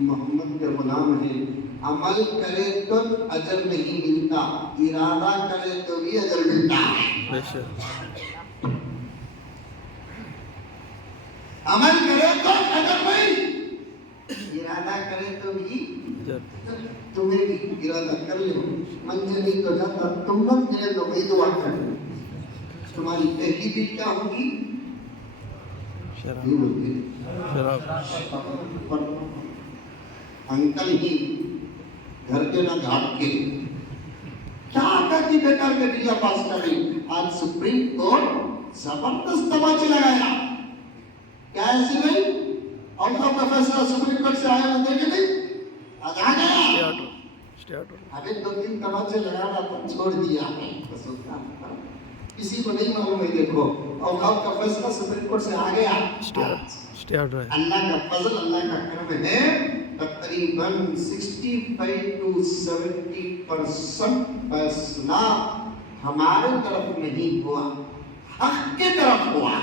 محمد کے غلام ہیں، عمل کرے تو اجر نہیں ملتا، ارادہ کرے تو بھی اجر ملتا ہے۔ عمل کرے تو اجر نہیں، ارادہ کرے تو بھی تمہیں بھی ارادہ کر لو، منزل نہیں تو جاتا، تم نہ کرے تو میں دعا کر لوں۔ تمہاری پہلی دل کیا ہوگی؟ انکل ہی گھر کے نہ گھاٹ کے کیا آقا کی بیکار کے بلیا پاس کر رہی۔ آج سپریم کورٹ زبردست تماچے لگایا، کیا ایسی بھائی آؤٹ آف کا فیصلہ سپریم کورٹ سے آیا ہوتے کہ نہیں آج آ گیا، ابھی 2-3 تماچے لگانا پر چھوڑ دیا ہے۔ کسی کو نہیں معلوم ہے، دیکھو اوقاف کا فیصلہ سپریم کورٹ سے آ گیا۔ اللہ کا فضل، اللہ کا کرم ہے، تقریباً 65 to 70% فیصلہ ہمارے طرف نہیں ہوا، حق کے طرف ہوا۔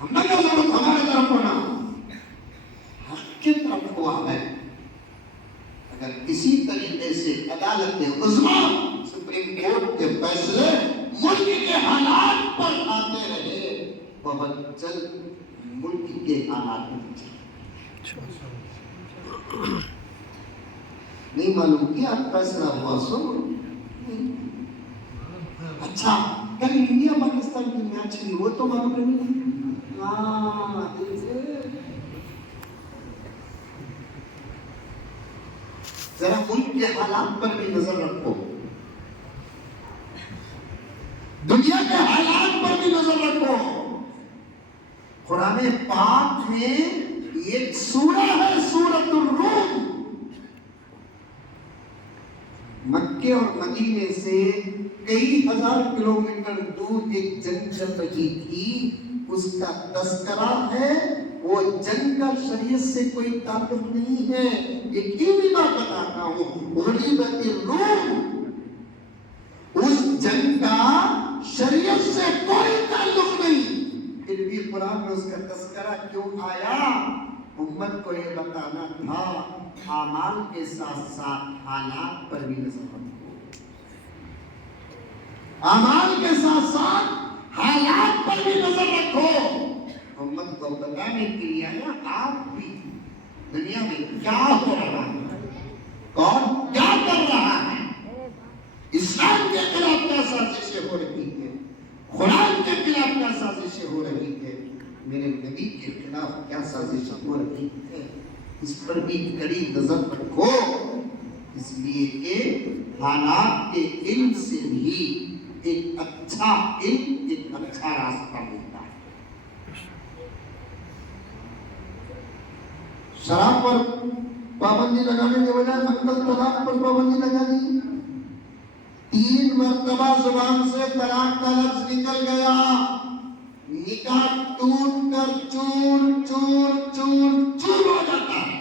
ہم نے کیا ضرورت ہمارے طرف ہونا، حق کی طرف ہوا ہے۔ اگر کسی طریقے سے عدالت عظمیٰ سپریم کورٹ کے فیصلے ملک کے حالات پر آتے رہے، بہت جلد ملک کے حالات نہیں معلوم کیا فیصلہ ہوا سو اچھا کل انڈیا پاکستان کی میچ ہوئی، وہ تو معلوم نہیں۔ ذرا ملک کے حالات پر بھی نظر رکھو، دنیا کے حالات پر بھی نظر رکھو۔ قرآن پاک میں ایک سورہ ہے سورۃ الروم، مکے اور مدینے سے کئی ہزار کلومیٹر دور ایک جنگ چل رہی تھی، اس کا تذکرہ ہے۔ وہ جنگ کا شریعت سے کوئی تعلق نہیں ہے، ایک بھی بات بتاتا ہوں، غلبت الروم، اس جنگ کا شریعت سے کوئی تعلق نہیں، پھر بھی قرآن میں اس کا تذکرہ کیوں آیا؟ امت کو یہ بتانا تھا اعمال کے ساتھ ساتھ حالات پر بھی نظر رکھو، اعمال کے ساتھ ساتھ حالات پر بھی نظر رکھو۔ امت کو بتانے کے لیے آیا آپ بھی دنیا میں کیا ہو رہا ہے، کون کیا کر رہا ہے، اسلام کے خلاف کیا سازشیں ہو رہی ہیں، قرآن کے خلاف کیا سازشیں ہو رہی ہیں، میرے نبی کے خلاف کیا سازشیں ہو رہی ہیں، اس پر بھی کڑی نظر رکھو، اس لیے کہ حالات کے علم سے بھی ایک اچھا علم، ایک اچھا راستہ ملتا ہے۔ شراب پر پابندی لگانے کے بجائے منگل طلاق پر پابندی لگا دی، 3 مرتبہ زبان سے طلاق کا لفظ نکل گیا، نکاح ٹوٹ کر چور چور چور چور ہو جاتا ہے،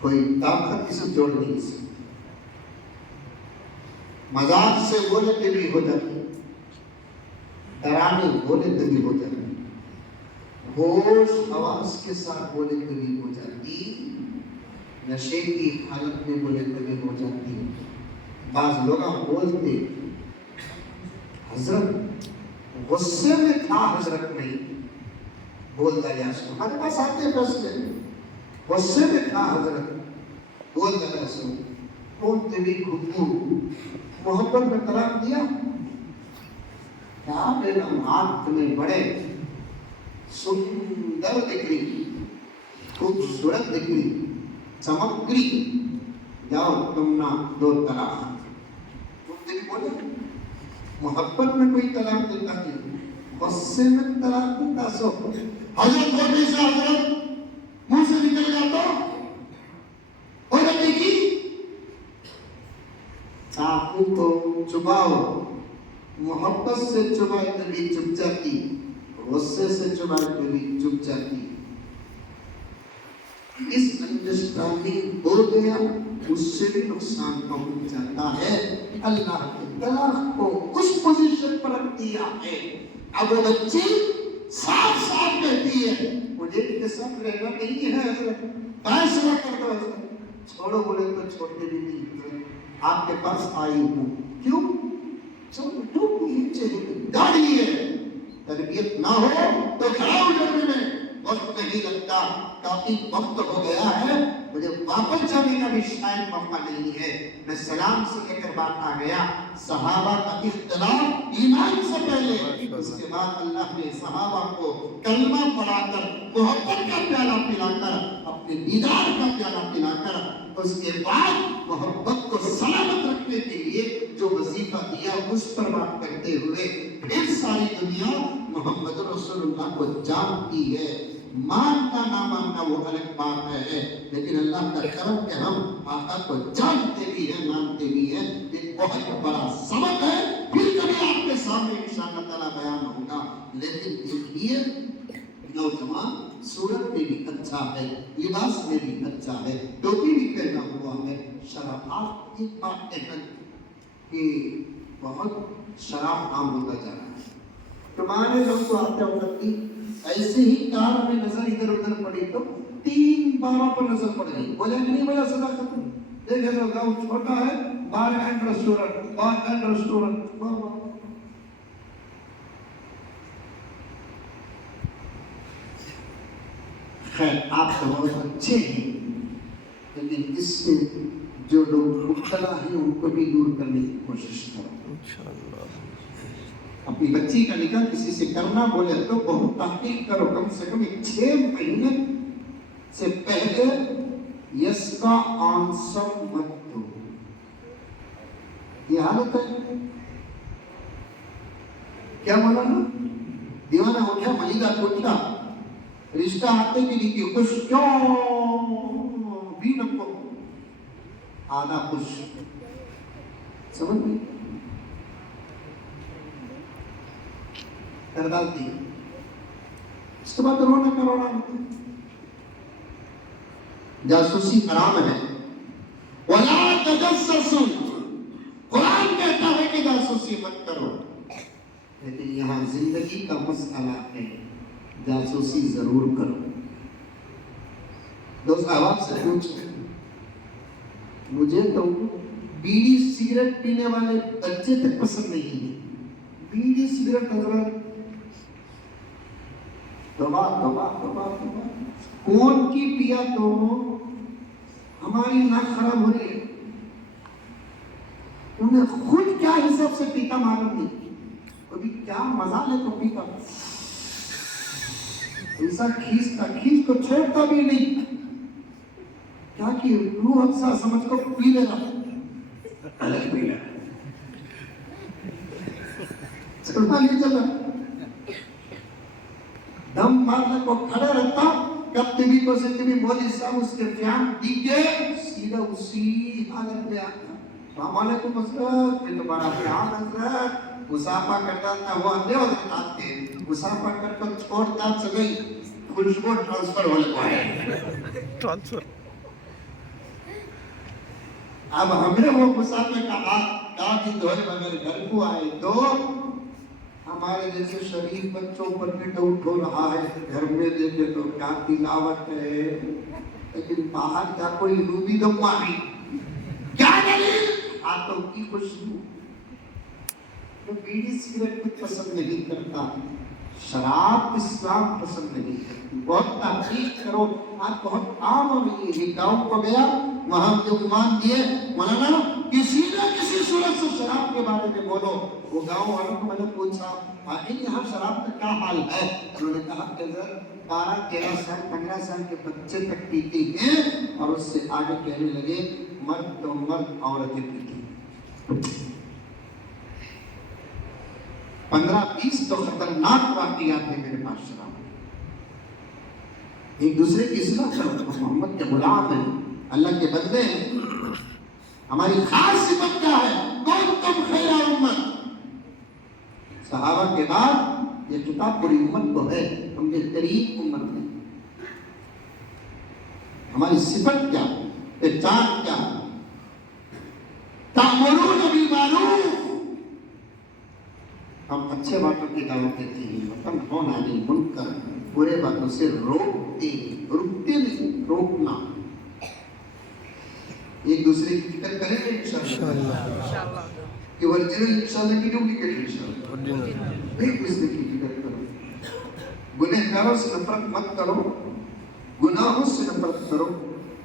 کوئی طاقت اسے جوڑ نہیں سکتی، مذاق سے بولے تو بھی ہو جاتی، ڈرانے بولے تو بھی ہو جاتی، ہوش حواس کے ساتھ بولے تو بھی ہو جاتی، نشے کی حالت میں بولے تو بھی ہو جاتی۔ بعض لوگ بولتے حضرت غصے میں تھا، حضرت نہیں بولتا گیا، سو ہمارے پاس آتے فیصلے غصے میں تھا حضرت بولتا گیا، سو بولتے بھی خودکو محبت میں طلاق دیا، کیا میرا ہاتھ تمہیں بڑے سندر دکھ رہی، خوبصورت دکھ رہی، چمک رہی، جاؤ تم نہ دو طلاق، بولتے بھی بولے محبت میں کوئی طلاق دیتا نہیں، غصے میں طلاق دیتا، سو حضرت بولنے سے حضرت منہ سے نکل گیا تو اور دیکھی چاقو کو چباؤ، محبت سے چبائے تو بھی چپ جاتی، غصے سے چبائے تو بھی چپ جاتی، اس انڈرسٹینڈنگ ہو گیا اس سے بھی نقصان پہنچ جاتا ہے۔ اللہ نے طلاق کو اس پوزیشن پر رکھ دیا ہے، اب وہ بچی صاف صاف کہتی ہے مجھے ان کے ساتھ رہنا نہیں ہے حضرت، فیصلہ کر دو حضرت، چھوڑو بولے تو چھوڑتے بھی نہیں حضرت، آپ کے پاس آئی ہوں، کیوں داڑھی ہے، تربیت نہ ہو تو کھڑا ہو جانے میں وقت نہیں لگتا، کافی وقت ہو گیا ہے، مجھے واپس جانے کا بھی شاید موقع نہیں ہے، میں سلام سے لے کر بات آ گیا۔ صحابہ کا اختلاف ایمان سے پہلے، اس کے بعد اللہ نے صحابہ کو کلمہ پڑھا کر، محبت کا پیالہ پلا کر، اپنے دیدار کا پیالہ پلا کر، اس کے بعد محبت کو سلامت رکھنے کے لیے جو وظیفہ دیا اس پر بات کرتے ہوئے پھر ساری دنیا محمد رسول اللہ کو جانتی ہے، ماننا نہ ماننا وہ الگ بات ہے، لیکن اللہ کا کرم کہ ہم آقا کو جانتے بھی ہیں، مانتے بھی ہیں، یہ بہت بڑا سبق ہے، پھر کبھی آپ کے سامنے انشاءاللہ تعالیٰ بیان ہوگا۔ لیکن دیکھیے نوجوان صورت میں بھی اچھا ہے، لباس میں بھی اچھا ہے، ٹوپی بھی پہنا ہوا ہے، شراب، آپ ایک بات کہنا کہ بہت شراب عام ہوتا جا رہا ہے، تمہارے لوگ تو آتے ہوتی ایسے ہی کار میں نظر ادھر ادھر پڑی تو 3 باروں پر نظر پڑ گئی، بولے نہیں بولا صدا ختم، دیکھے تو گاؤں چھوٹا ہے، bar and restaurant, bar and restaurant, خیر آپ تو بہت اچھے ہیں، لیکن اس سے جو لوگ مبتلا ہیں ان کو بھی دور کرنے کی کوشش کرو۔ اپنی بچی کا نکاح کسی سے کرنا بولے تو بہت تحقیق کرو، کم سے کم 6 مہینے سے پہلے یس کا آنسر مت دو۔ یہ حالت ہے کیا مولانا دیوانہ ہو گیا، ملیدہ کو کیا رشتہ آتے بھی نہیں کہ خوش کیوں بھی نہ کو آنا خوش، سمجھ گئی کر ڈالتی ہے، اس کے بعد رونا کا رونا ہوتا ہے۔ جاسوسی حرام ہے، وَلَا تَجَسَّسُوا، قرآن کہتا ہے کہ جاسوسی مت کرو، لیکن یہاں زندگی کا مسئلہ ہے، جاسوسی ضرور کرو۔ دوست احباب سے پوچھیں، مجھے تو بیڑی سگریٹ پینے والے بچے تک پسند نہیں ہے، بیڑی سگریٹ حضرت دبا دبا دبا دبا کون کی پیا تو ہماری ناک خراب ہو رہی ہے، انہیں خود کیا حساب سے پیتا معلوم نہیں، کبھی کیا مزہ لے تو پیتا، ایسا کھینچ کو چھوڑتا بھی نہیں، کیا کہ روح افزا سمجھ کو پی لے رہا، الگ پی لے رہا، چلتا نہیں چلا، دم مارنے کو کھڑا رہتا کبھی پوزیٹیوی مولوی صاحب اس کے بیان دیکھے سیدھا اسی حالت میں آتا. السلام علیکم حضرت, میں تمہارا بیان حضرت. مسافہ کرتا تھا وہ آتے حضرت آتے مسافہ کر کر چھوڑتا چلے خوشبو ٹرانسفر ہو جائے. ٹرانسفر. اب ہمیں وہ مسافر کا ہاتھ کافی دھوئے مگر گھر کو آئے تو ہمارے جیسے شریف بچوں پر بھی ڈاؤٹ ہو رہا ہے. گھر میں دیکھے تو کیا تلاوت ہے, لیکن باہر کا کوئی روبی تو پانی کیا دلیل ہاتھوں کی خوشبو. تو بیڑی سگریٹ کچھ پسند نہیں کرتا, شراب اسلام پسند نہیں کرتی. بہت تحقیق کرو, آج بہت عام ہو رہی ہے. ایک گاؤں کو گیا, وہاں جو ایمان دیے مولانا کسی نہ کسی صورت سے شراب کے بارے میں بولو. وہ گاؤں والوں کو میں نے پوچھا آخر یہاں شراب کا کیا حال ہے؟ انہوں نے کہا کہ 12, 13 سال 15 سال کے بچے تک پیتے ہیں, اور اس سے آگے کہنے لگے مرد تو مرد عورتیں پیتی. 15-20 تو خطرناک واقعات ہیں میرے پاس شراب. ایک دوسرے کی اصلاح کرو. محمد کے غلام ہیں, اللہ کے بندے ہیں. ہماری خاص صفت کیا ہے؟ کنتم خیر امت. صحابہ کے بعد یہ خطاب پوری امت کو ہے, ہم بہترین امت ہیں. ہماری صفت کیا, پہچان کیا؟ تأمرون بالمعروف, ہم اچھے باتوں کی دعوت دیتے ہیں. وتنہون عن المنکر, برے باتوں سے روکتے نہیں, روکنا. ایک دوسرے کی فکر کریں گے انشاءاللہ کہ ورجنل انشاءاللہ کی ڈپلیکیٹ انشاءاللہ. ایک دوسرے کی فکر کرو. گنہگاروں سے نفرت مت کرو, گناہوں سے نفرت کرو.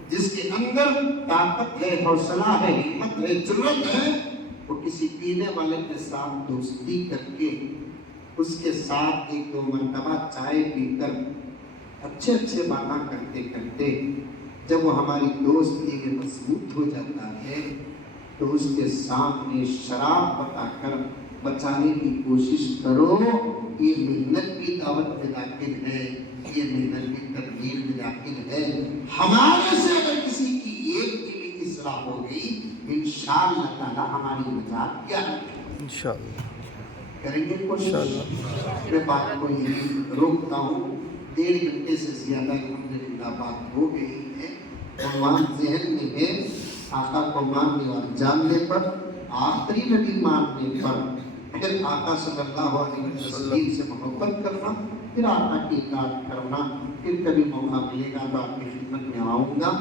جس کے اندر طاقت ہے, حوصلہ ہے, ہمت ہے, جرأت ہے, وہ کسی پینے والے کے ساتھ دوستی کر کے اس کے ساتھ 1-2 مرتبہ چائے پی کر اچھے باتیں کرتے کرتے جب وہ ہماری دوستی میں مضبوط ہو جاتا ہے تو اس کے سامنے شراب بتا کر بچانے کی کوشش کرو. یہ محنت بھی دعوت میں داخل ہے, یہ محنت بھی تبلیغ میں داخل ہے. ہمارے سے اگر کسی کی ایک کی بھی اصلاح ہو گئی انشاءاللہ تعالی ہماری نجات کیا ہے, انشاءاللہ کریں گے کوشش. میں بات کو یہی روکتا ہوں. 1.5 گھنٹے سے زیادہ الحمدللہ بات ہو گئی ہے. عنوان ذہن میں ہے, آقا کو ماننے اور جاننے پر, آخری نبی ماننے پر, پھر آقا صلی اللہ علیہ وسلم سے محبت کرنا, پھر آقا کی اطاعت کرنا. پھر کبھی موقع ملے گا تو آپ کی خدمت میں آؤں گا.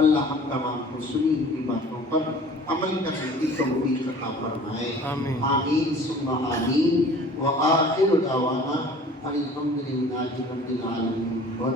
اللہ ہم تمام کو سنی ہوئی باتوں پر عمل کرنے کی توفیق عطا فرمائے. آمین ثم آمین. وآخر دعوانا الحمدللہ رب العالمین. بہت